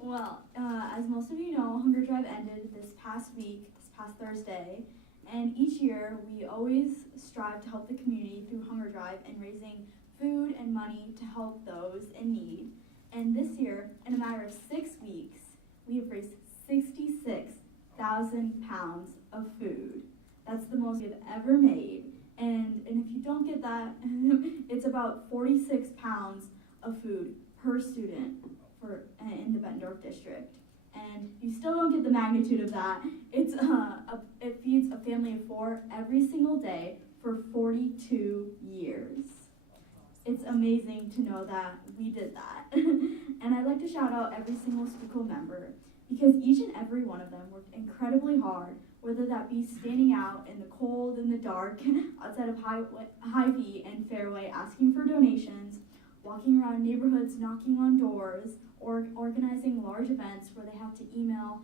Well, as most of you know, Hunger Drive ended this past Thursday, and each year we always strive to help the community through Hunger Drive and raising food and money to help those in need. And this year, in a matter of 6 weeks, we have raised 66,000 pounds of food. That's the most we've ever made. And if you don't get that, it's about 46 pounds of food per student in the Bettendorf district. And you still don't get the magnitude of that. It feeds a family of 4 every single day for 42 years. It's amazing to know that we did that. And I'd like to shout out every single school member, because each and every one of them worked incredibly hard, whether that be standing out in the cold and the dark outside of Hy-Vee and Fairway asking for donations, walking around neighborhoods knocking on doors, or organizing large events where they have to email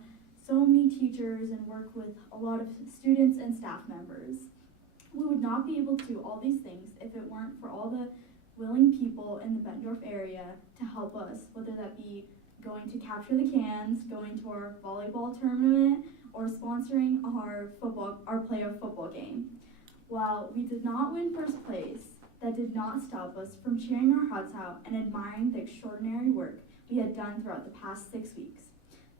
so many teachers and work with a lot of students and staff members. We would not be able to do all these things if it weren't for all the willing people in the Bettendorf area to help us, whether that be going to capture the cans, going to our volleyball tournament, or sponsoring our playoff football game. While we did not win first place, that did not stop us from cheering our hearts out and admiring the extraordinary work we had done throughout the past 6 weeks,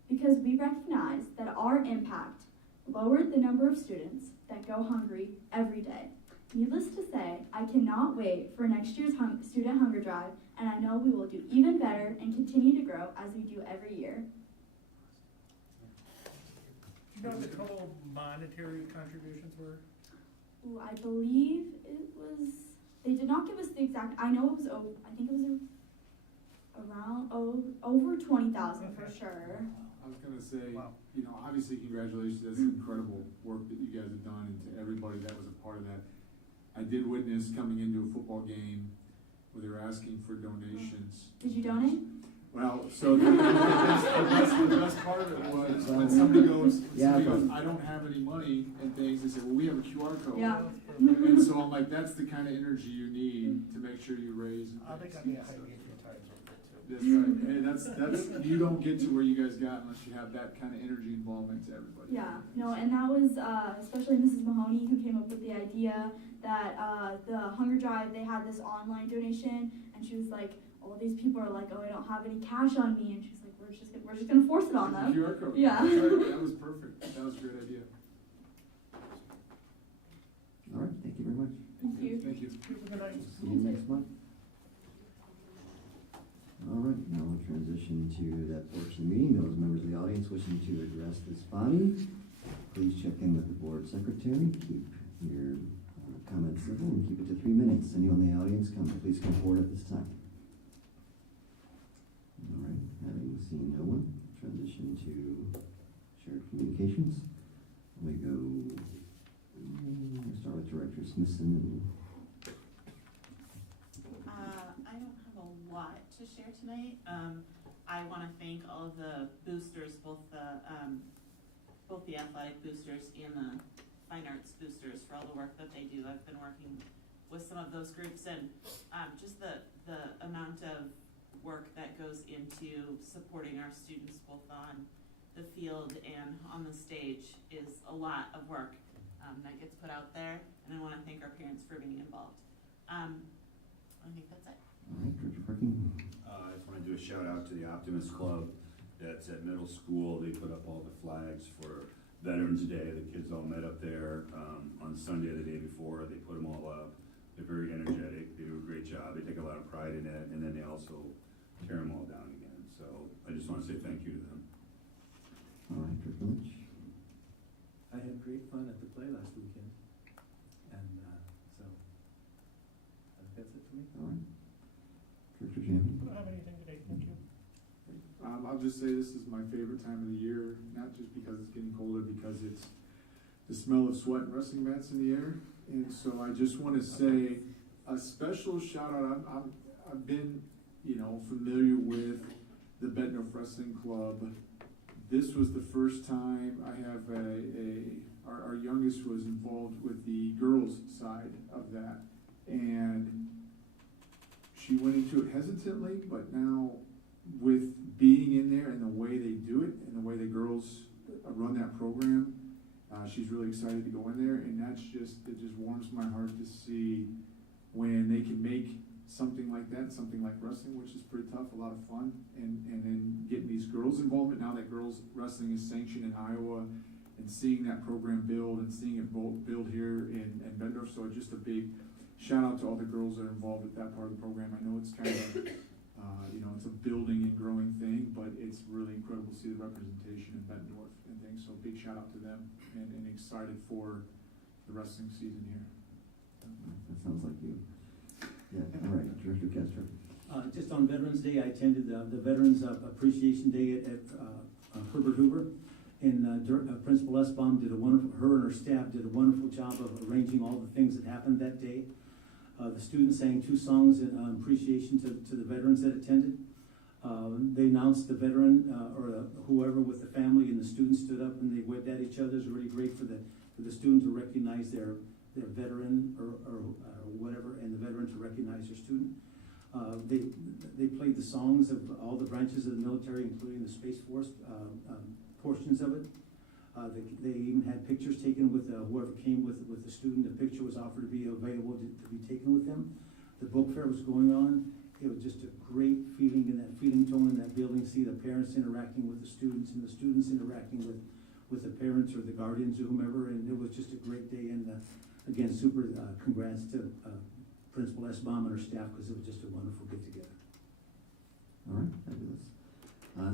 because we recognize that our impact lowered the number of students that go hungry every day. Needless to say, I cannot wait for next year's student hunger drive, and I know we will do even better and continue to grow as we do every year. Do you know what the total monetary contributions were? Ooh, I believe it was, they did not give us the exact, I know it was, I think it was around, over 20,000 for sure. I was gonna say, Wow. you know, obviously congratulations, that's incredible work that you guys have done, and to everybody that was a part of that. I did witness coming into a football game where they were asking for donations. Did you donate? Well, so the best part of it was when somebody goes, I don't have any money and things, they say, well, we have a QR code. Yeah. And so I'm like, that's the kind of energy you need to make sure you raise. I think I may have a few times over it too. That's right, and that's, you don't get to where you guys got unless you have that kind of energy involvement to everybody. Yeah, no, and that was especially Mrs. Mahoney who came up with the idea that the hunger drive, they had this online donation, and she was like, all these people are like, oh, I don't have any cash on me, and she's like, we're just gonna force it on them. QR code. Yeah. That was perfect, that was a great idea. All right, thank you very much. Thank you. Thank you. See you next month. All right, now we'll transition to that portion of the meeting. Those members of the audience wishing to address this body, please check in with the board secretary. Keep your comments civil and keep it to 3 minutes. Anyone in the audience, please come forward at this time. All right, having seen no one, transition to shared communications. We go, start with Director Smithson. I don't have a lot to share tonight. I want to thank all of the boosters, both the athletic boosters and the fine arts boosters for all the work that they do. I've been working with some of those groups, and just the amount of work that goes into supporting our students both on the field and on the stage is a lot of work that gets put out there, and I want to thank our parents for being involved. I think that's it. All right, Director Parking. I just want to do a shout out to the Optimist Club that's at middle school. They put up all the flags for Veterans Day. The kids all met up there on Sunday, the day before. They put them all up. They're very energetic. They do a great job. They take a lot of pride in it, and then they also tear them all down again. So I just want to say thank you to them. All right, Director Lynch. I had great fun at the play last weekend, and so I think that's it for me. All right. Director Jamie. I don't have anything today, thank you. I'll just say this is my favorite time of the year, not just because it's getting colder, because it's the smell of sweat and wrestling mats in the air. And so I just want to say a special shout out. I've been, familiar with the Bettendorf Wrestling Club. This was the first time I have our youngest was involved with the girls side of that. And she went into it hesitantly, but now with being in there and the way they do it and the way the girls run that program, she's really excited to go in there, and it just warms my heart to see when they can make something like that, something like wrestling, which is pretty tough, a lot of fun, and then getting these girls involvement, now that girls wrestling is sanctioned in Iowa, and seeing that program build and seeing it build here in Bettendorf. So just a big shout out to all the girls that are involved with that part of the program. I know it's kind of it's a building and growing thing, but it's really incredible to see the representation in Bettendorf and things. So big shout out to them, and excited for the wrestling season here. That sounds like you. Yeah, all right, Director Kester. Just on Veterans Day, I attended the Veterans Appreciation Day at Herbert Hoover. And Principal Esbaum did her and her staff did a wonderful job of arranging all the things that happened that day. The students sang 2 songs in appreciation to the veterans that attended. They announced the veteran or whoever with the family, and the students stood up and they waved at each other. It was really great for the student to recognize their veteran or whatever, and the veteran to recognize their student. They played the songs of all the branches of the military, including the Space Force portions of it. They even had pictures taken with whoever came with the student. The picture was offered to be available to be taken with them. The book fair was going on. It was just a great feeling in that feeling tone in that building. See the parents interacting with the students and the students interacting with the parents or the guardians or whomever. And it was just a great day. And again, super congrats to Principal Esbaum and her staff, because it was just a wonderful get together. All right, fabulous.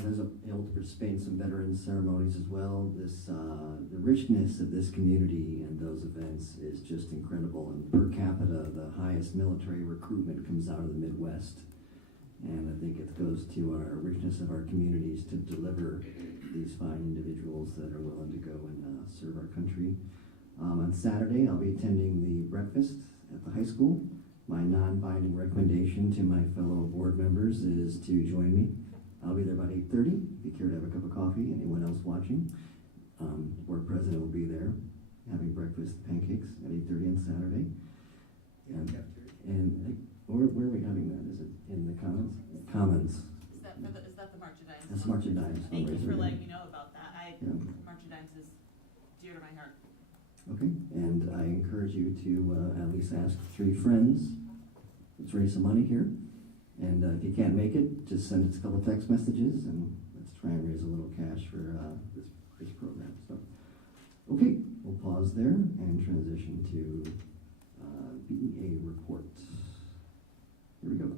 There's able to participate in some veterans ceremonies as well. The richness of this community and those events is just incredible. And per capita, the highest military recruitment comes out of the Midwest. And I think it goes to our richness of our communities to deliver these fine individuals that are willing to go and serve our country. On Saturday, I'll be attending the breakfast at the high school. My non-binding recommendation to my fellow board members is to join me. I'll be there about 8:30. If you care to have a cup of coffee, anyone else watching, board president will be there having breakfast pancakes at 8:30 on Saturday. And where are we having that? Is it in the Commons? Commons. Is that the March of Dimes? That's March of Dimes. Thank you for fundraiser. letting me know about that. Yeah. March of Dimes is dear to my heart. Okay, and I encourage you to at least ask 3 friends. Let's raise some money here. And if you can't make it, just send us a couple text messages, and let's try and raise a little cash for this program. So, okay, we'll pause there and transition to BEA report. Here we go.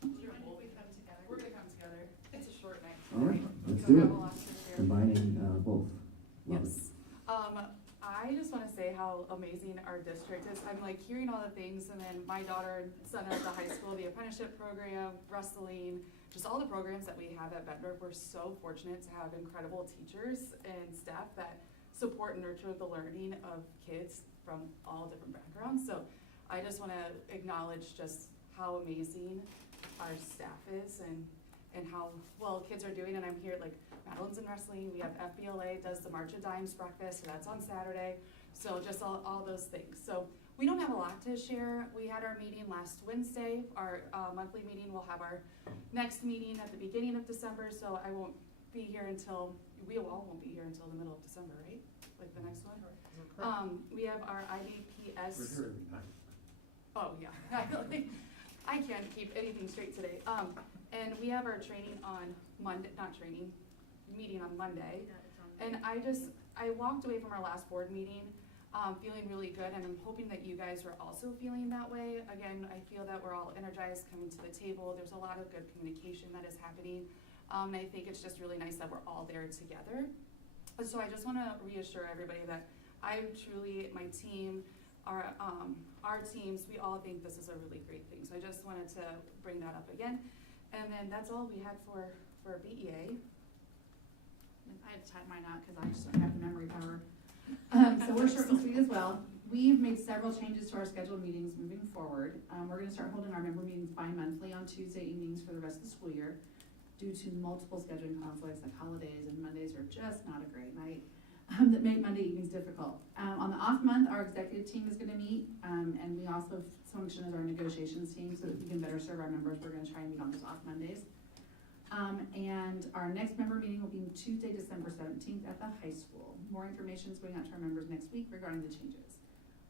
We're gonna come together. It's a short night. All right, let's We do don't it. have a lot to share. Combining both. Love it. Yes. I just want to say how amazing our district is. I'm like hearing all the things, and then my daughter and son at the high school, the apprenticeship program, wrestling, just all the programs that we have at Bettendorf. We're so fortunate to have incredible teachers and staff that support and nurture the learning of kids from all different backgrounds. So I just want to acknowledge just how amazing our staff is and how well kids are doing. And I'm here, like, Madeline's in wrestling, we have FBLA does the March of Dimes breakfast, so that's on Saturday. So just all those things. So we don't have a lot to share. We had our meeting last Wednesday, our monthly meeting. We'll have our next meeting at the beginning of December, so I won't be here until, we all won't be here until the middle of December, right? Like the next one? We have our IBPS. We're here every night. Oh, yeah. I can't keep anything straight today. And we have our training on Monday, meeting on Monday. And I walked away from our last board meeting feeling really good, and I'm hoping that you guys are also feeling that way. Again, I feel that we're all energized coming to the table. There's a lot of good communication that is happening. And I think it's just really nice that we're all there together. So I just want to reassure everybody that I'm truly, my team, our teams, we all think this is a really great thing. So I just wanted to bring that up again. And then that's all we had for BEA. I had to type mine out because I just don't have the memory power. So we're short and sweet as well. We've made several changes to our scheduled meetings moving forward. We're going to start holding our member meetings bi-monthly on Tuesday evenings for the rest of the school year. Due to multiple scheduling conflicts, like holidays and Mondays are just not a great night, that make Monday evenings difficult. On the off month, our executive team is going to meet, and we also function as our negotiations team so that we can better serve our members. We're going to try and meet on those off Mondays. And our next member meeting will be Tuesday, December 17th at the high school. More information is going out to our members next week regarding the changes.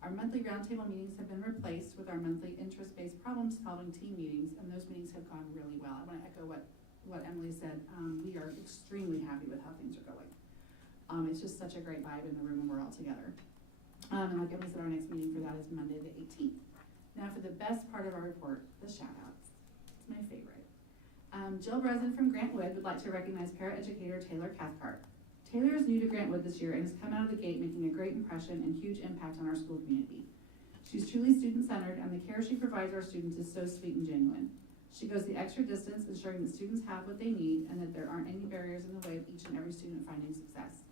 Our monthly roundtable meetings have been replaced with our monthly interest-based problem-solving team meetings, and those meetings have gone really well. I want to echo what Emily said. We are extremely happy with how things are going. It's just such a great vibe in the room when we're all together. And like Emily said, our next meeting for that is Monday the 18th. Now for the best part of our report, the shout-outs. It's my favorite. Jill Breslin from Grant Wood would like to recognize paraeducator Taylor Cathcart. Taylor is new to Grant Wood this year and has come out of the gate making a great impression and huge impact on our school community. She's truly student-centered, and the care she provides our students is so sweet and genuine. She goes the extra distance, ensuring that students have what they need and that there aren't any barriers in the way of each and every student finding success.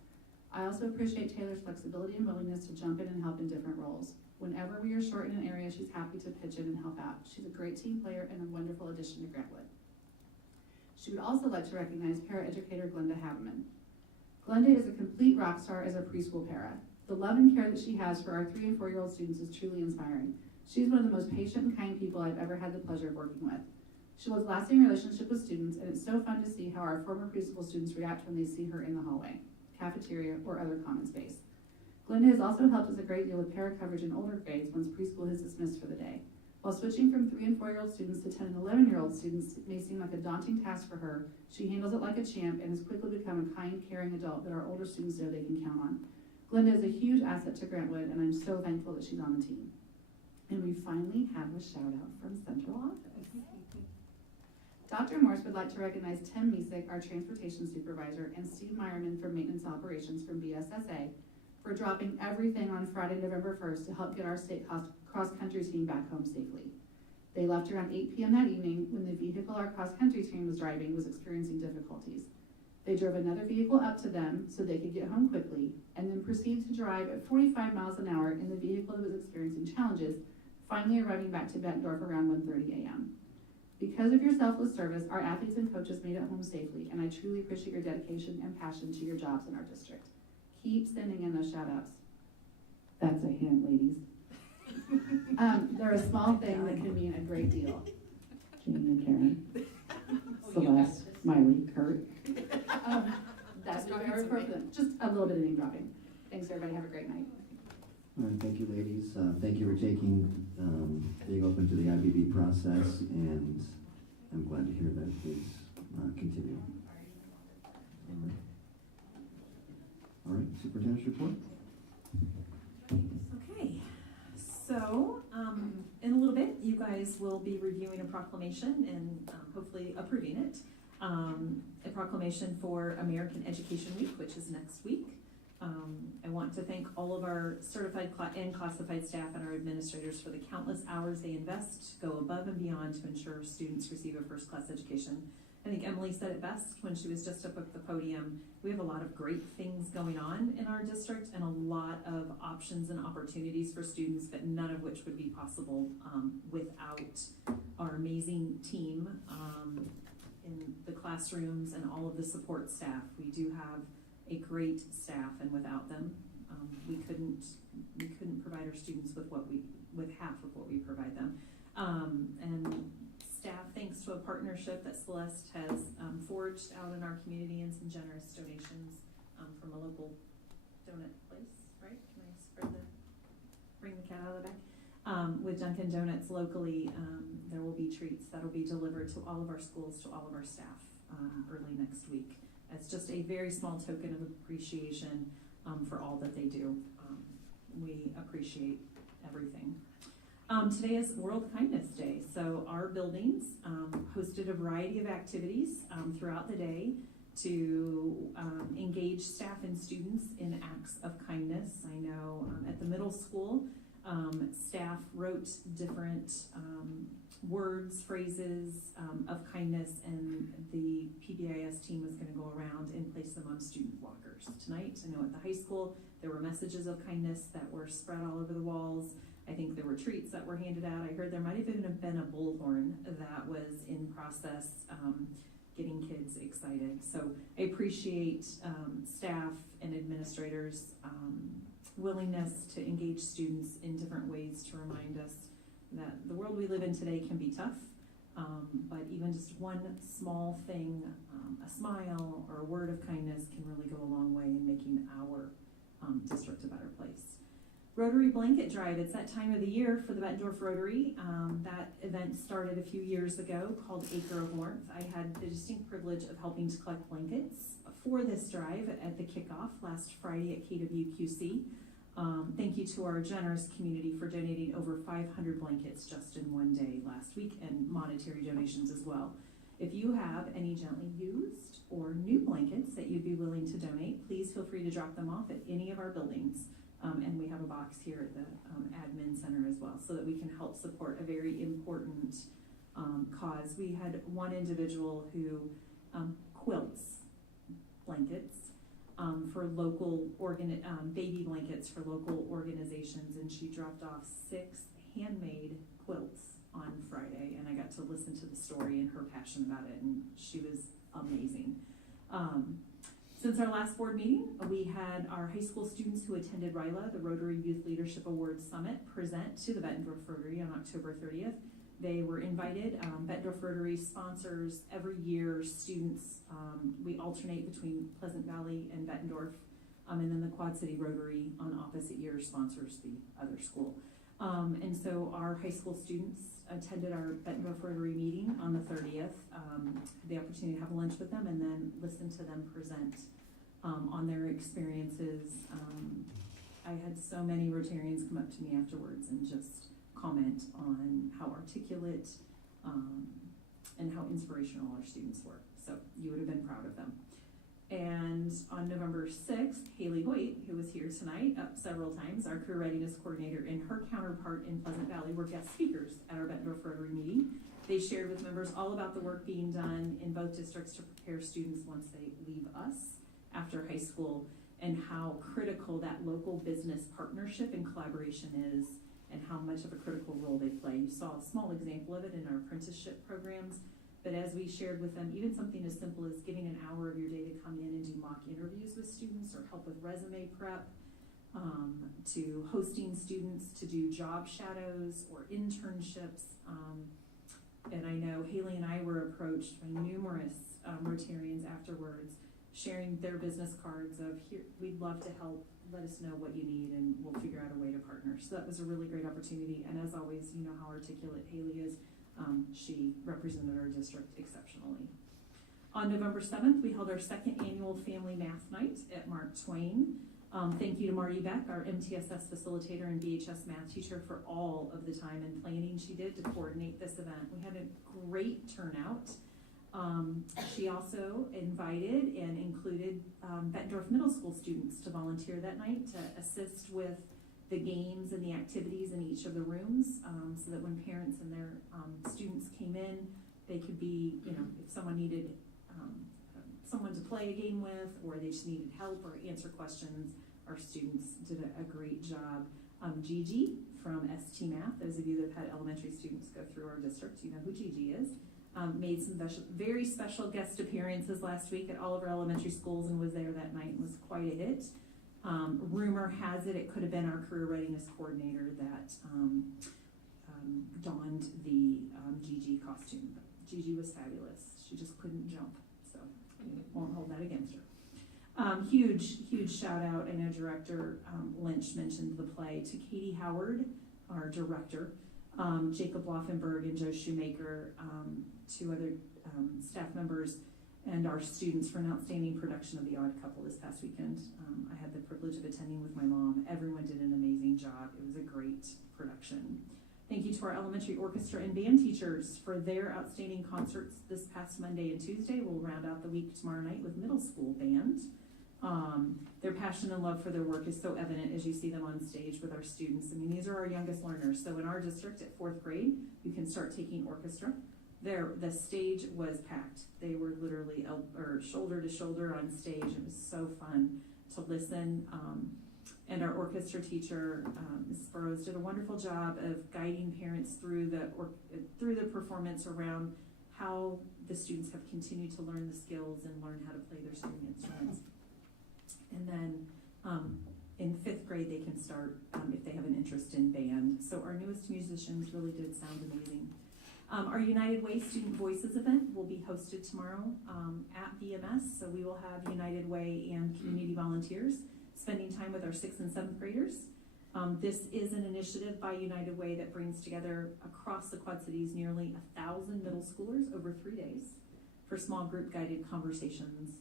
I also appreciate Taylor's flexibility and willingness to jump in and help in different roles. Whenever we are short in an area, she's happy to pitch in and help out. She's a great team player and a wonderful addition to Grant Wood. She would also like to recognize paraeducator Glenda Haveman. Glenda is a complete rock star as a preschool para. The love and care that she has for our 3- and 4-year-old students is truly inspiring. She's one of the most patient and kind people I've ever had the pleasure of working with. She builds lasting relationships with students, and it's so fun to see how our former preschool students react when they see her in the hallway, cafeteria, or other common space. Glenda has also helped us a great deal with para coverage in older grades once preschool is dismissed for the day. While switching from 3- and 4-year-old students to 10- and 11-year-old students may seem like a daunting task for her, she handles it like a champ and has quickly become a kind, caring adult that our older students know they can count on. Glenda is a huge asset to Grant Wood, and I'm so thankful that she's on the team. And we finally have a shout out from Central Office. Dr. Morse would like to recognize Tim Misek, our transportation supervisor, and Steve Meyerman from Maintenance Operations from BSSA for dropping everything on Friday, November 1st to help get our state cross-country team back home safely. They left around 8 p.m. that evening when the vehicle our cross-country team was driving was experiencing difficulties. They drove another vehicle up to them so they could get home quickly, and then proceeded to drive at 45 miles an hour in the vehicle that was experiencing challenges, finally arriving back to Bettendorf around 1:30 a.m. Because of your selfless service, our athletes and coaches made it home safely, and I truly appreciate your dedication and passion to your jobs in our district. Keep sending in those shout-outs. That's a hint, ladies. They're a small thing that can mean a great deal. Jamie and Karen, Celeste, Miley, Kurt. That's my favorite part for them. Just a little bit of name dropping. Thanks, everybody. Have a great night. All right, thank you, ladies. Thank you for being open to the IBB process, and I'm glad to hear that. Please continue. All right, Superintendent's report. Okay, so in a little bit, you guys will be reviewing a proclamation and hopefully approving it. A proclamation for American Education Week, which is next week. I want to thank all of our certified and classified staff and our administrators for the countless hours they invest, go above and beyond to ensure students receive a first-class education. I think Emily said it best when she was just up at the podium. We have a lot of great things going on in our district and a lot of options and opportunities for students, but none of which would be possible without our amazing team in the classrooms and all of the support staff. We do have a great staff, and without them, we couldn't provide our students with half of what we provide them. And staff, thanks to a partnership that Celeste has forged out in our community and some generous donations from a local donut place, right? Can I bring the cat out of the bag? With Dunkin' Donuts locally, there will be treats that will be delivered to all of our schools, to all of our staff early next week. It's just a very small token of appreciation for all that they do. We appreciate everything. Today is World Kindness Day, so our buildings hosted a variety of activities throughout the day to engage staff and students in acts of kindness. I know at the middle school, staff wrote different words, phrases of kindness, and the PBIS team was going to go around and place them on student lockers tonight. I know at the high school there were messages of kindness that were spread all over the walls. I think there were treats that were handed out. I heard there might have even been a bullhorn that was in process, getting kids excited. So I appreciate staff and administrators' willingness to engage students in different ways to remind us that the world we live in today can be tough, but even just one small thing, a smile or a word of kindness can really go a long way in making our district a better place. Rotary Blanket Drive, it's that time of the year for the Bettendorf Rotary. That event started a few years ago called Acre of Warmth. I had the distinct privilege of helping to collect blankets for this drive at the kickoff last Friday at KWQC. Thank you to our generous community for donating over 500 blankets just in one day last week, and monetary donations as well. If you have any gently used or new blankets that you'd be willing to donate, please feel free to drop them off at any of our buildings. And we have a box here at the admin center as well, so that we can help support a very important cause. We had one individual who quilts blankets for local baby blankets for local organizations, and she dropped off 6 handmade quilts on Friday, and I got to listen to the story and her passion about it, and she was amazing. Since our last board meeting, we had our high school students who attended RILA, the Rotary Youth Leadership Awards Summit, present to the Bettendorf Rotary on October 30th. They were invited. Bettendorf Rotary sponsors every year students. We alternate between Pleasant Valley and Bettendorf, and then the Quad City Rotary on opposite years sponsors the other school. And so our high school students attended our Bettendorf Rotary meeting on the 30th, the opportunity to have lunch with them and then listen to them present on their experiences. I had so many Rotarians come up to me afterwards and just comment on how articulate and how inspirational our students were. So you would have been proud of them. And on November 6th, Haley Hoyt, who was here tonight up several times, our career readiness coordinator, and her counterpart in Pleasant Valley were guest speakers at our Bettendorf Rotary meeting. They shared with members all about the work being done in both districts to prepare students once they leave us after high school, and how critical that local business partnership and collaboration is, and how much of a critical role they play. You saw a small example of it in our apprenticeship programs. But as we shared with them, even something as simple as giving an hour of your day to come in and do mock interviews with students, or help with resume prep, to hosting students to do job shadows or internships. And I know Haley and I were approached by numerous Rotarians afterwards, sharing their business cards of, here, we'd love to help, let us know what you need and we'll figure out a way to partner. So that was a really great opportunity. And as always, you know how articulate Haley is. She represented our district exceptionally. On November 7th, we held our 2nd annual Family Math Night at Mark Twain. Thank you to Marty Beck, our MTSS facilitator and BHS math teacher, for all of the time and planning she did to coordinate this event. We had a great turnout. She also invited and included Bettendorf Middle School students to volunteer that night to assist with the games and the activities in each of the rooms, so that when parents and their students came in, they could be, you know, if someone needed someone to play a game with, or they just needed help or answer questions, our students did a great job. Gigi from ST Math, those of you that have had elementary students go through our district, you know who Gigi is, made some very special guest appearances last week at all of our elementary schools and was there that night and was quite a hit. Rumor has it could have been our career readiness coordinator that donned the Gigi costume. But Gigi was fabulous. She just couldn't jump, so we won't hold that against her. Huge shout out. I know Director Lynch mentioned the play, to Katie Howard, our director, Jacob Laufenberg and Joe Shoemaker, 2 other staff members, and our students for an outstanding production of The Odd Couple this past weekend. I had the privilege of attending with my mom. Everyone did an amazing job. It was a great production. Thank you to our elementary orchestra and band teachers for their outstanding concerts this past Monday and Tuesday. We'll round out the week tomorrow night with middle school band. Their passion and love for their work is so evident as you see them on stage with our students. I mean, these are our youngest learners. So in our district at 4th grade, you can start taking orchestra. The stage was packed. They were literally shoulder to shoulder on stage. It was so fun to listen. And our orchestra teacher, Ms. Burrows, did a wonderful job of guiding parents through the performance around how the students have continued to learn the skills and learn how to play their string instruments. And then in 5th grade, they can start if they have an interest in band. So our newest musicians really did sound amazing. Our United Way Student Voices event will be hosted tomorrow at BMS. So we will have United Way and community volunteers spending time with our 6th and 7th graders. This is an initiative by United Way that brings together across the Quad Cities nearly 1,000 middle schoolers over 3 days for small group guided conversations,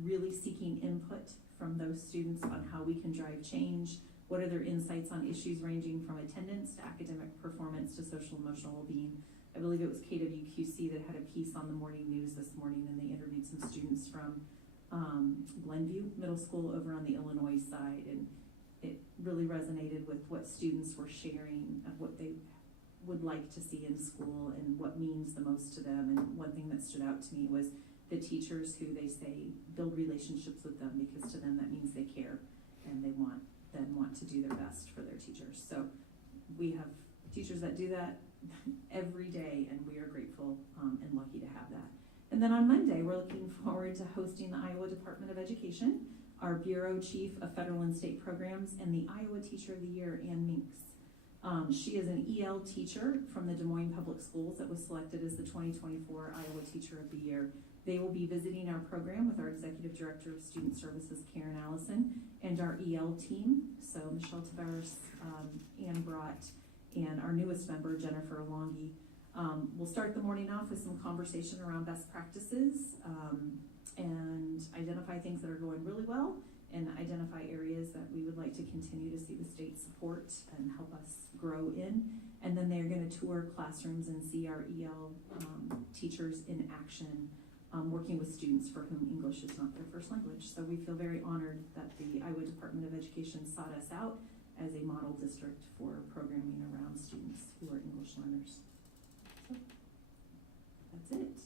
really seeking input from those students on how we can drive change, what are their insights on issues ranging from attendance to academic performance to social emotional well-being. I believe it was KWQC that had a piece on the morning news this morning, and they interviewed some students from Glenview Middle School over on the Illinois side, and it really resonated with what students were sharing of what they would like to see in school and what means the most to them. And one thing that stood out to me was the teachers who they say build relationships with them, because to them that means they care and they want to do their best for their teachers. So we have teachers that do that every day, and we are grateful and lucky to have that. And then on Monday, we're looking forward to hosting the Iowa Department of Education, our Bureau Chief of Federal and State Programs, and the Iowa Teacher of the Year, Ann Minks. She is an EL teacher from the Des Moines Public Schools that was selected as the 2024 Iowa Teacher of the Year. They will be visiting our program with our Executive Director of Student Services, Karen Allison, and our EL team. So Michelle Tavares, Ann Brott, and our newest member, Jennifer Longi. We'll start the morning off with some conversation around best practices and identify things that are going really well and identify areas that we would like to continue to see the state support and help us grow in. And then they're going to tour classrooms and see our EL teachers in action, working with students for whom English is not their first language. So we feel very honored that the Iowa Department of Education sought us out as a model district for programming around students who are English learners. So that's it.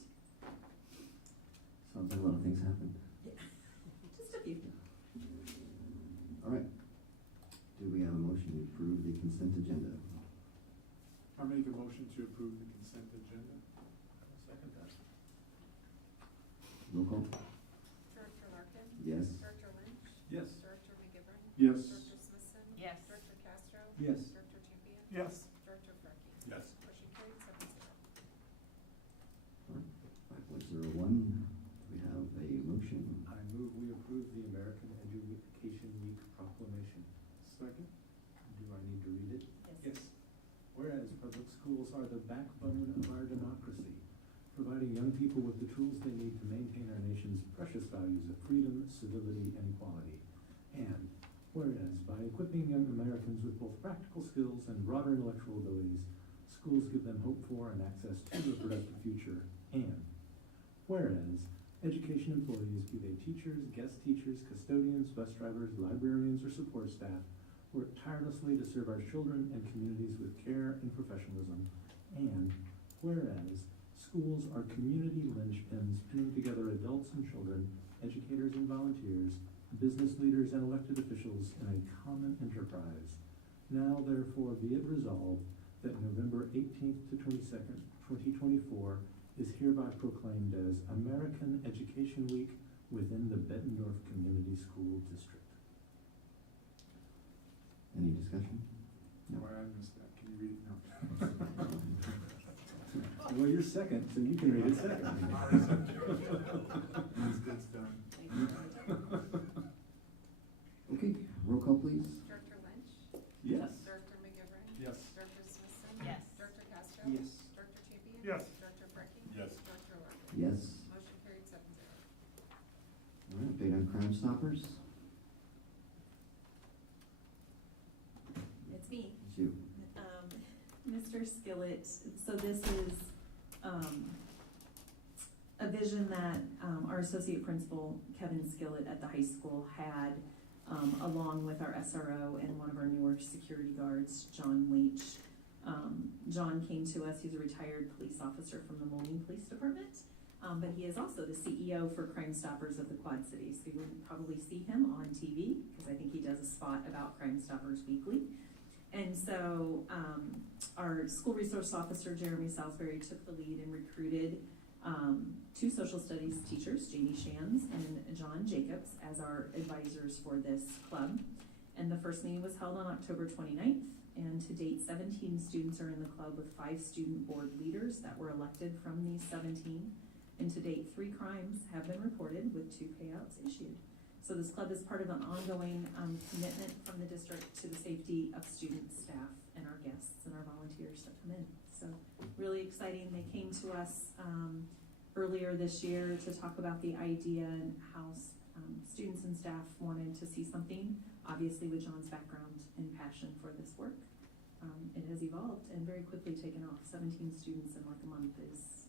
Sounds like a lot of things happened. Yeah, just a few. All right. Do we have a motion to approve the consent agenda? I make a motion to approve the consent agenda. Second that. Roll call? Director Larkin? Yes. Director Lynch? Yes. Director McGivern? Yes. Director Smithson? Yes. Director Castro? Yes. Director Champion? Yes. Director Furky? Yes. Motion carried 7-0. 5.01. We have a motion. I move we approve the American Education Week proclamation. Second? Do I need to read it? Yes. Whereas public schools are the backbone of our democracy, providing young people with the tools they need to maintain our nation's precious values of freedom, civility, and equality. And whereas by equipping young Americans with both practical skills and broader intellectual abilities, schools give them hope for and access to a productive future. And whereas education employees, be they teachers, guest teachers, custodians, bus drivers, librarians, or support staff, work tirelessly to serve our children and communities with care and professionalism. And whereas schools are community linchpins pinning together adults and children, educators and volunteers, business leaders and elected officials in a common enterprise. Now therefore be it resolved that November 18th to 22nd, 2024 is hereby proclaimed as American Education Week within the Bettendorf Community School District. Any discussion? No. Why I missed that. Can you read it? No. Well, you're second, so you can read it second. That's done. Okay, roll call please. Director Lynch? Yes. Director McGivern? Yes. Director Smithson? Yes. Director Castro? Yes. Director Champion? Yes. Director Furky? Yes. Director Larkin? Yes. Motion carried 7-0. All right, update on Crime Stoppers. It's me. It's you. Mr. Skillett, so this is a vision that our associate principal, Kevin Skillett at the high school had, along with our SRO and one of our newer security guards, John Leach. John came to us, he's a retired police officer from the Moline Police Department, but he is also the CEO for Crime Stoppers of the Quad Cities. So you will probably see him on TV, because I think he does a spot about Crime Stoppers weekly. And so our school resource officer, Jeremy Salisbury, took the lead and recruited 2 social studies teachers, Jamie Shands and John Jacobs, as our advisors for this club. And the first meeting was held on October 29th. And to date, 17 students are in the club, with 5 student board leaders that were elected from these 17. And to date, 3 crimes have been reported with 2 payouts issued. So this club is part of an ongoing commitment from the district to the safety of students, staff, and our guests and our volunteers that come in. So really exciting. They came to us earlier this year to talk about the idea and how students and staff wanted to see something. Obviously, with John's background and passion for this work, it has evolved and very quickly taken off. 17 students in like a month is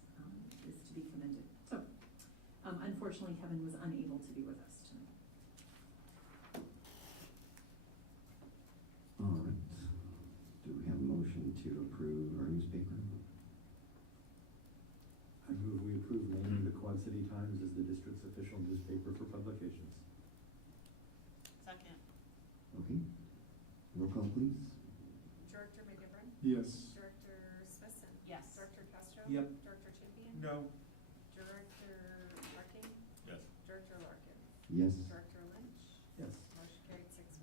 to be commended. So, unfortunately, Kevin was unable to be with us tonight. All right. Do we have a motion to approve our newspaper? I move we approve naming the Quad City Times as the district's official newspaper for publications. Second. Okay. Roll call, please. Director McGivern? Yes. Director Smithson? Yes. Director Castro? Yep. Director Champion? No. Director Larkin? Yes. Director Larkin? Yes. Director Lynch? Yes. Motion carried 6-1.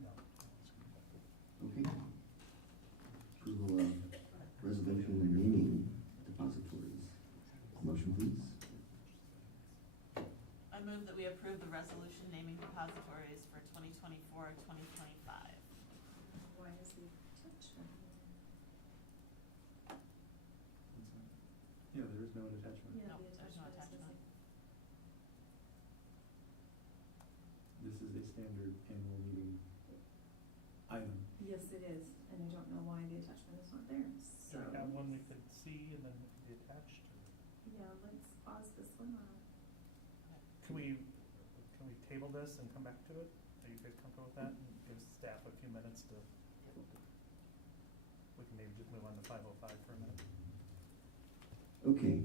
No. Okay. Approval of resolution and naming depositories. Motion, please. I move that we approve the resolution naming depositories for 2024-2025. Why is the attachment? Yeah, there is no attachment. Yeah, Nope, the there's no attachment is attachment. missing. This is a standard annual meeting item. Yes, it is, and I don't know why the attachment is not there. Do we have one we could see and then it could be attached? Yeah, let's pause this one. Can we table this and come back to it? Are you guys comfortable with that? And give staff a few minutes to, we can maybe just move on to 505 for a minute. Okay,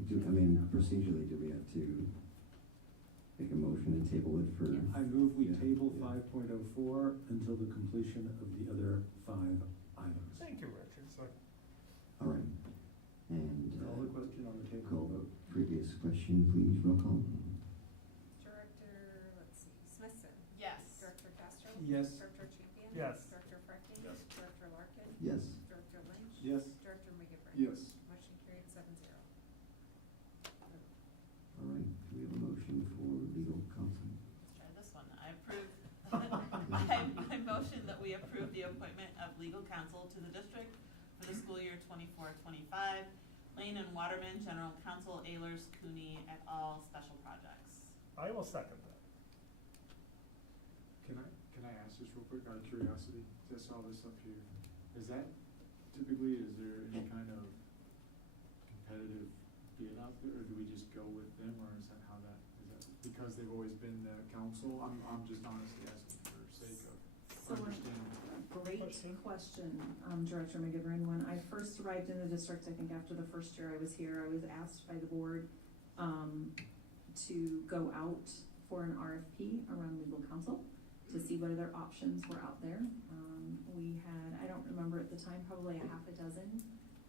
procedurally, do we have to make a motion and table it for? I move we Yeah. table Yeah. 5.04 until the completion of the other 5 items. Thank you, Richard. All right. And Call the question on the table. call the previous question, please. Roll call. Director, let's see, Smithson? Yes. Director Castro? Yes. Director Champion? Yes. Director Freckey? Yes. Director Larkin? Yes. Director Lynch? Yes. Director McGivern? Yes. Motion carried 7-0. All right. Do we have a motion for legal counsel? Let's try this one. I approve, I motion that we approve the appointment of legal counsel to the district for the school year 24-25. Lane and Waterman, General Counsel, Ehlers, Cooney, et al., Special Projects. I will second that. Can I ask this real quick out of curiosity? 'Cause I saw this up here. Is that typically, is there any kind of competitive bid out there, or do we just go with them, or is that how that, is that because they've always been the council? I'm just honestly asking for sake of understanding. Great question, Director McGivern. When I first arrived in the district, I think after the first year I was here, I was asked by the board to go out for an RFP around legal counsel to see what other options were out there. We had, I don't remember at the time, probably a half a dozen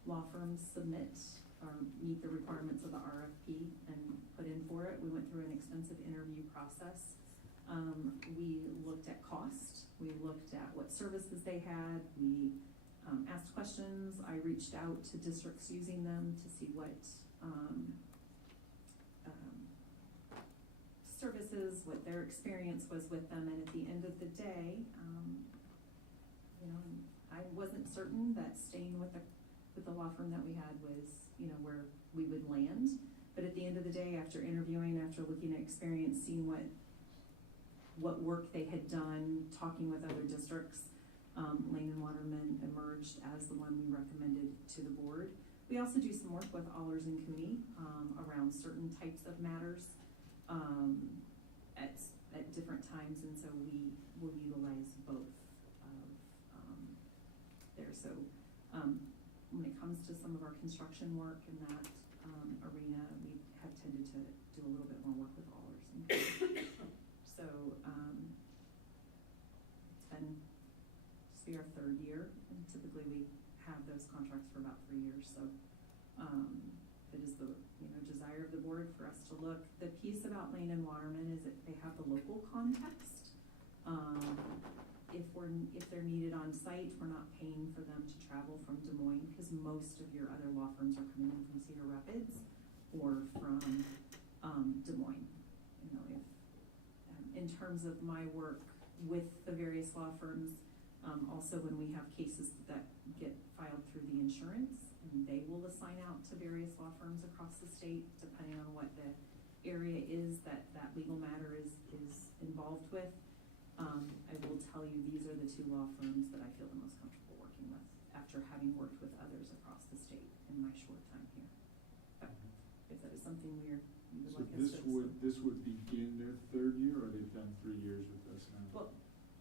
law firms submit or meet the requirements of the RFP and put in for it. We went through an extensive interview process. We looked at cost, we looked at what services they had, we asked questions. I reached out to districts using them to see what services, what their experience was with them, and at the end of the day, I wasn't certain that staying with the law firm that we had was, where we would land. But at the end of the day, after interviewing, after looking at experience, seeing what work they had done, talking with other districts, Lane and Waterman emerged as the one we recommended to the board. We also do some work with Ehlers and Cooney around certain types of matters at different times, and so we will utilize both there. So when it comes to some of our construction work in that arena, we have tended to do a little bit more work with Ehlers and Cooney. So it's been just be our 3rd year, and typically we have those contracts for about 3 years. So it is the desire of the board for us to look. The piece about Lane and Waterman is that they have the local context. If they're needed on site, we're not paying for them to travel from Des Moines, because most of your other law firms are coming in from Cedar Rapids or from Des Moines. in terms of my work with the various law firms, also when we have cases that get filed through the insurance, and they will assign out to various law firms across the state, depending on what the area is that that legal matter is involved with. I will tell you, these are the two law firms that I feel the most comfortable working with after having worked with others across the state in my short time here. But if that is something we would So like us to. this would begin their third year, or they've done 3 years with us now? Well,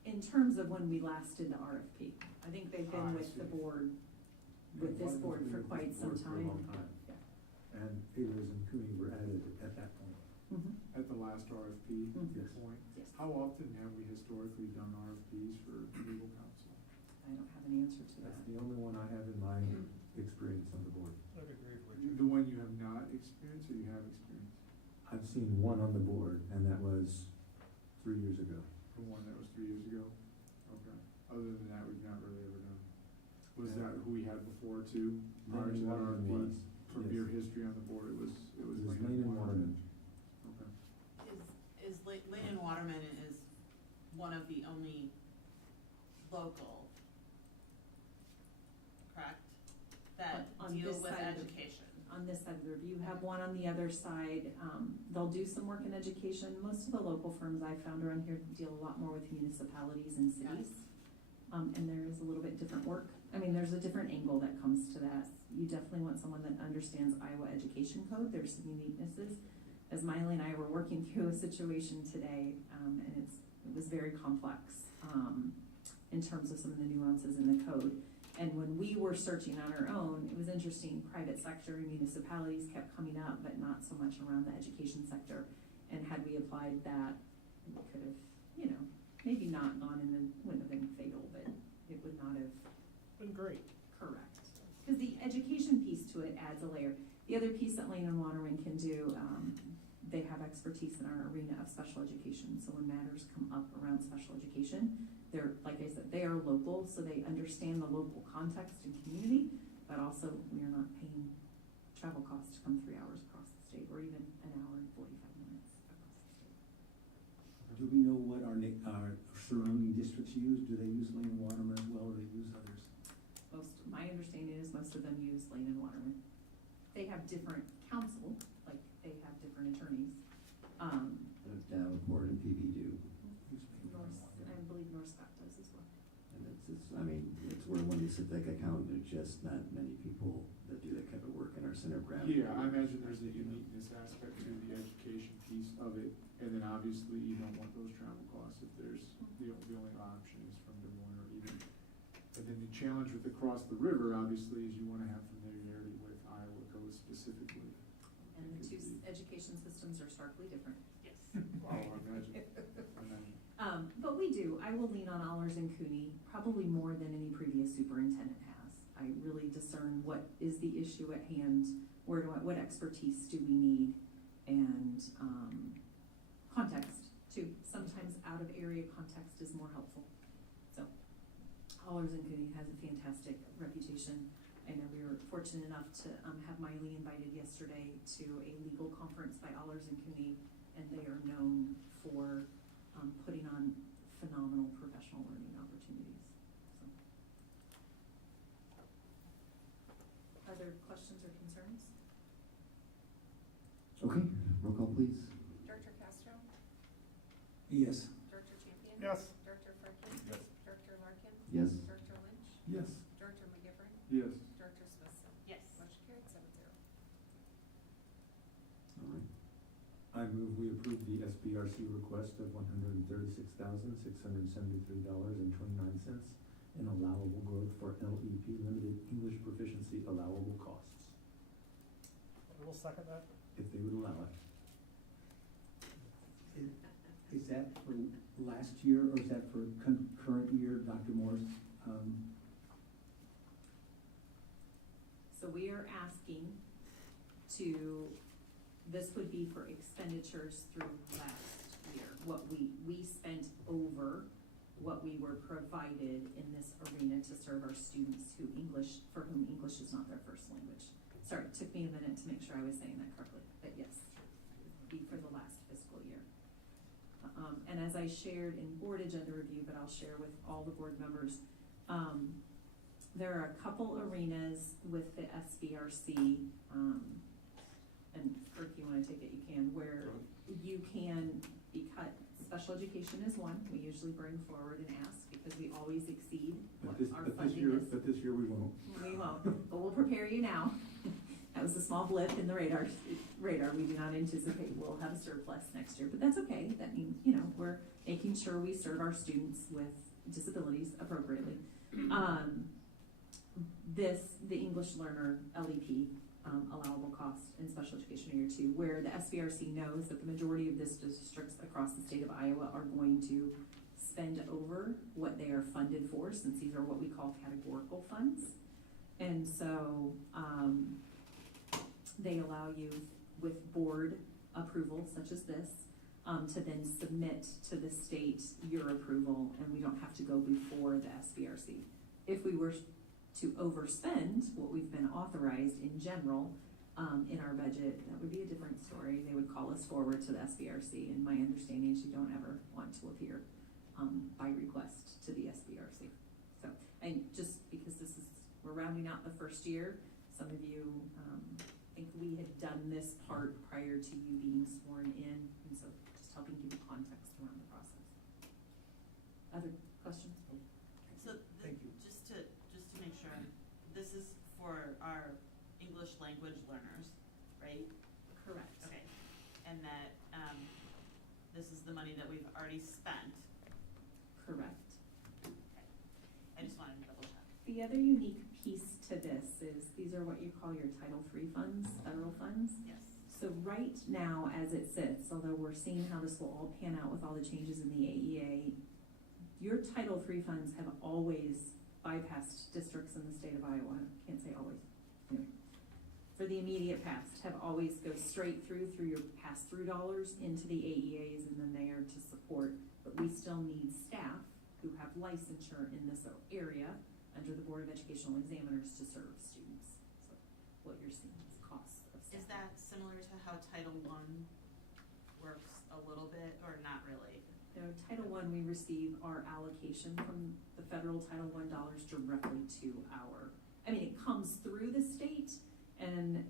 in terms of when we last did the RFP, I think they've been I with the see. board, with this board for quite some time. Yeah. And Ayers and Cooney were added at that point. At the last RFP Yes. point? Yes. How often have we historically done RFPs for legal counsel? I don't have an answer to that. That's the only one I have in my experience on the board. I'd agree with Richard. The one you have not experienced, or you have experienced? I've seen one on the board, and that was 3 years ago. The one that was 3 years ago? Okay. Other than that, we've not really ever done. Was that who we had before too? Prior to that Waterman RFP? was, From yes. your history on the board, it was Lane and Waterman. Okay. Lane and Waterman is one of the only local, correct? That On deal this with side of the- education. On this side of the review, you have one on the other side. They'll do some work in education. Most of the local firms I've found around here deal a lot more with municipalities and cities. And there is a little bit different work. I mean, there's a different angle that comes to that. You definitely want someone that understands Iowa education code. There's some uniquenesses. As Miley and I were working through a situation today, and it was very complex in terms of some of the nuances in the code. And when we were searching on our own, it was interesting, private sector and municipalities kept coming up, but not so much around the education sector. And had we applied that, we could have, maybe not gone in the, wouldn't have been fatal, but it would not have. Been great. Correct. Because the education piece to it adds a layer. The other piece that Lane and Waterman can do, they have expertise in our arena of special education. So when matters come up around special education, they're, like I said, they are local, so they understand the local context and community, but also we are not paying travel costs to come 3 hours across the state, or even an hour and 45 minutes across the state. Do we know what our surrounding districts use? Do they use Lane and Waterman as well, or do they use others? My understanding is most of them use Lane and Waterman. They have different counsel, like they have different attorneys. Davenport and PB do. I believe North Scott does as well. And we're one Pacific account, there's just not many people that do that kind of work in our center of gravity. Yeah, I imagine there's a uniqueness aspect to the education piece of it, and then obviously you don't want those travel costs if there's, the only option is from Des Moines or even. And then the challenge with across the river, obviously, is you wanna have familiarity with Iowa code specifically. And the two education systems are starkly different. Yes. Oh, I imagine. But we do. I will lean on Allers and Cooney probably more than any previous superintendent has. I really discern what is the issue at hand, what expertise do we need, and context too. Sometimes out of area context is more helpful. So Allers and Cooney has a fantastic reputation. I know we were fortunate enough to have Miley invited yesterday to a legal conference by Allers and Cooney, and they are known for putting on phenomenal professional learning opportunities. So. Other questions or concerns? Okay, roll call please. Director Castro? Yes. Director Champion? Yes. Director Furkin? Yes. Director Larkin? Yes. Director Lynch? Yes. Director McGivern? Yes. Director Smithson? Yes. Motion carried 7-0. All right. I move we approve the SBRC request of $136,673.29 in allowable growth for LEP limited English proficiency allowable costs, I will second that. if they would allow it. Is that for last year, or is that for current year, Dr. Morris? So we are asking to, this would be for expenditures through last year. What we spent over what we were provided in this arena to serve our students for whom English is not their first language. Sorry, it took me a minute to make sure I was saying that correctly, but yes, it would be for the last fiscal year. And as I shared in board agenda review, but I'll share with all the board members, there are a couple arenas with the SBRC, and Kirk, you wanna take it, you can, where you can be cut. Special education is one, we usually bring forward and ask, because we always exceed what our funding is. But this year we won't. We won't, but we'll prepare you now. That was a small blip in the radar. We do not anticipate we'll have a surplus next year, but that's okay. That means, we're making sure we serve our students with disabilities appropriately. The English learner LEP, allowable cost in special education year 2, where the SBRC knows that the majority of districts across the state of Iowa are going to spend over what they are funded for, since these are what we call categorical funds. And so they allow you, with board approval such as this, to then submit to the state your approval, and we don't have to go before the SBRC. If we were to overspend what we've been authorized in general in our budget, that would be a different story. They would call us forward to the SBRC, and my understanding is you don't ever want to appear by request to the SBRC. So, and just because we're rounding out the first year, some of you think we had done this part prior to you being sworn in, and so just helping give you context around the process. Other questions? So just to make sure, this is for our English language learners, right? Correct. Okay, and that this is the money that we've already spent. Correct. Okay. I just wanted to double check. The other unique piece to this is these are what you call your Title III funds, federal funds. Yes. So right now, as it sits, although we're seeing how this will all pan out with all the changes in the AEA, your Title III funds have always bypassed districts in the state of Iowa. Can't say always. Anyway, for the immediate past, have always go straight through your pass-through dollars into the AEAs, and then they are to support. But we still need staff who have licensure in this area under the Board of Educational Examiners to serve students. So what you're seeing is costs of staff. Is that similar to how Title I works a little bit, or not really? No, Title I, we receive our allocation from the federal Title I dollars directly to it comes through the state, and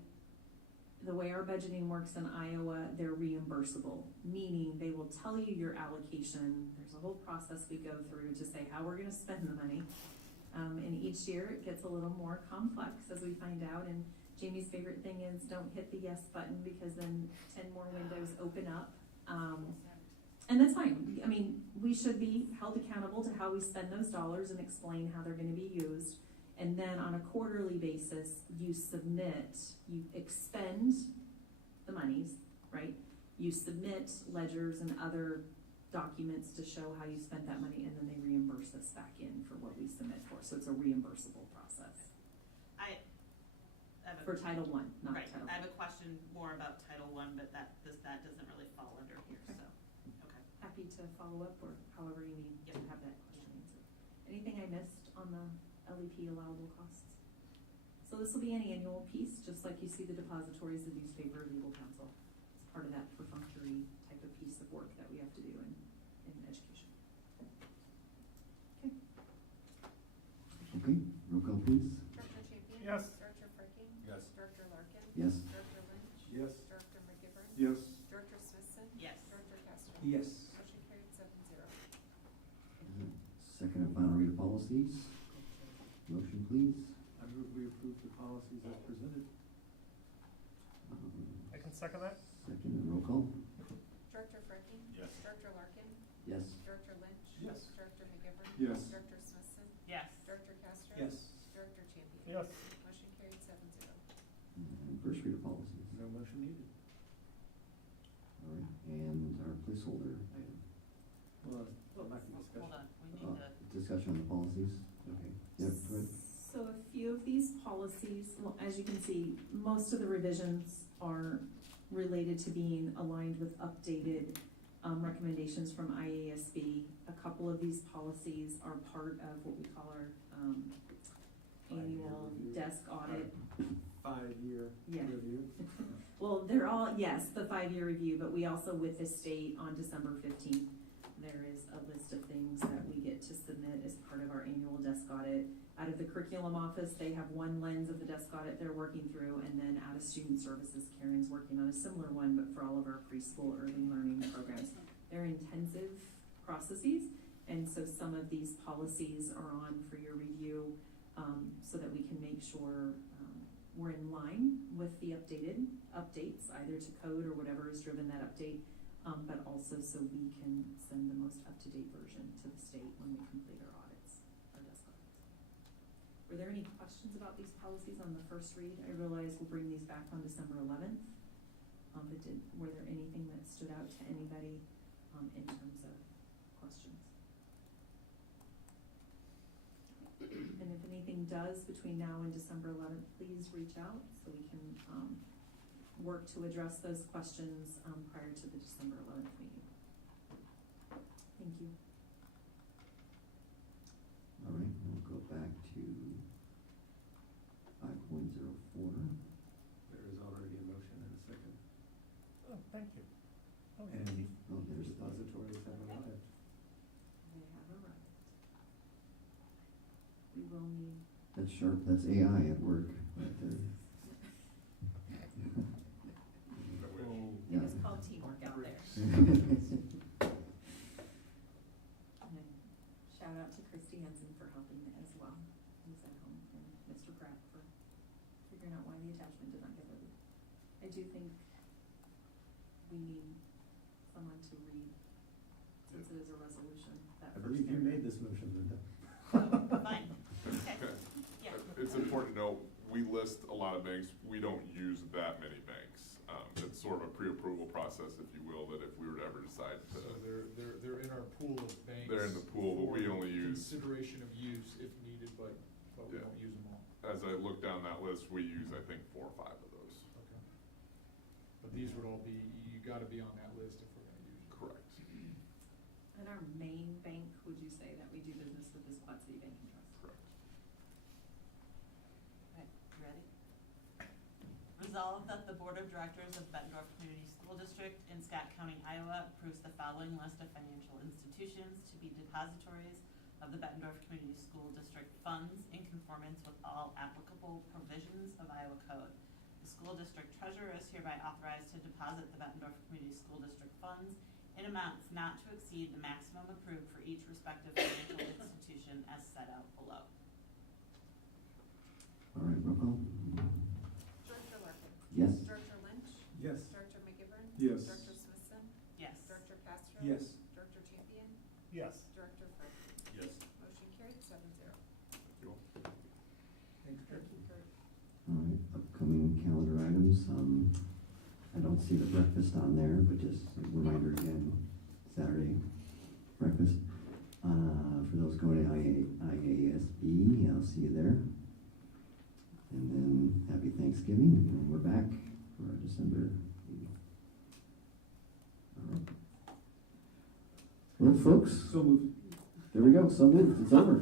the way our budgeting works in Iowa, they're reimbursable, meaning they will tell you your allocation. There's a whole process we go through to say how we're gonna spend the money. And each year it gets a little more complex as we find out, and Jamie's favorite thing is don't hit the yes button, because then 10 more windows open up. And that's fine. I mean, we should be held accountable to how we spend those dollars and explain how they're gonna be used. And then on a quarterly basis, you expend the monies, right? You submit ledgers and other documents to show how you spent that money, and then they reimburse us back in for what we submit for. So it's a reimbursable process. For Title I, not right. Title I have a question more about Title I, but that doesn't really fall under here, okay. so, okay. Happy to follow up, or however you need to have that question answered. Anything I missed on the LEP allowable costs? So this will be an annual piece, just like you see the depositories, the newspaper, legal counsel. It's part of that perfunctory type of piece of work that we have to do in education. Okay. Okay, roll call please. Director Champion? Yes. Director Fricking? Yes. Director Larkin? Yes. Director Lynch? Yes. Director McGivern? Yes. Director Smithson? Yes. Director Castro? Yes. Motion carried 7-0. Second and final read of policies. Motion please. I move we approve the policies as presented. I can second that. Second and roll call. Director Fricking? Yes. Director Larkin? Yes. Director Lynch? Yes. Director McGivern? Yes. Director Smithson? Yes. Director Castro? Yes. Director Champion? Yes. Motion carried 7-0. And first read of policies. No motion needed. All right, and our placeholder item. Well, back to discussion. Hold on, we need to. Discussion on the policies. Okay. Yep, go ahead. So a few of these policies, well, as you can see, most of the revisions are related to being aligned with updated recommendations from IASB. A couple of these policies are part of what we call our annual review. desk audit. 5-year Yeah. review? Well, they're all, yes, the 5-year review, but we also, with the state on December 15th, there is a list of things that we get to submit as part of our annual desk audit. Out of the curriculum office, they have one lens of the desk audit they're working through, and then out of student services, Karen's working on a similar one, but for all of our preschool early learning programs. They're intensive processes, and so some of these policies are on for your review, so that we can make sure we're in line with the updates, either to code or whatever has driven that update, but also so we can send the most up-to-date version to the state when we complete our audits, our desk audits. Were there any questions about these policies on the first read? I realize we'll bring these back on December 11th, but were there anything that stood out to anybody in terms of questions? And if anything does between now and December 11th, please reach out so we can work to address those questions prior to the December 11th meeting. Thank you. All right, we'll go back to 5.04. There is already a motion and a second. Oh, thank you. Oh, And there's depositories have arrived. They have arrived. We will need. That's sharp, that's AI at work right there. It was called teamwork out there. And shout out to Christy Henson for helping as well, who's at home, and Mr. Pratt for figuring out why the attachment did not get loaded. I do think we need someone to read, since it is a resolution, that I first believe you paragraph. made this motion, Linda. Fine. Okay. Yeah. It's important to note, we list a lot of banks, we don't use that many banks. It's sort of a pre-approval process, if you will, that if we were to ever decide to. So they're in our pool of banks. They're in the pool, but we for only use. Consideration of use if needed, but we Yeah. don't use them all. As I look down that list, we use, I think, 4 or 5 of those. Okay. But these would all be, you gotta be on that list if we're gonna use them. Correct. And our main bank, would you say that we do business with is Quad City Bank and Trust? Correct. Okay, you ready? Resolved that the Board of Directors of Bettendorf Community School District in Scott County, Iowa approves the following list of financial institutions to be depositories of the Bettendorf Community School District funds in conformance with all applicable provisions of Iowa Code. The school district treasurer is hereby authorized to deposit the Bettendorf Community School District funds in amounts not to exceed the maximum approved for each respective financial institution as set out below. All right, roll call. Director Larkin? Yes. Director Lynch? Yes. Director McGivern? Yes. Director Smithson? Yes. Director Castro? Yes. Director Champion? Yes. Director Fred? Yes. Motion carried 7-0. Thank you all. Thanks, Kurt. Thank you, Kurt. All right, upcoming calendar items. I don't see the breakfast on there, but just a reminder again, Saturday breakfast. For those going to IASB, I'll see you there. And then happy Thanksgiving, and we're back for our December meeting. All right. Well, folks. So moved. There we go, so moved, it's over.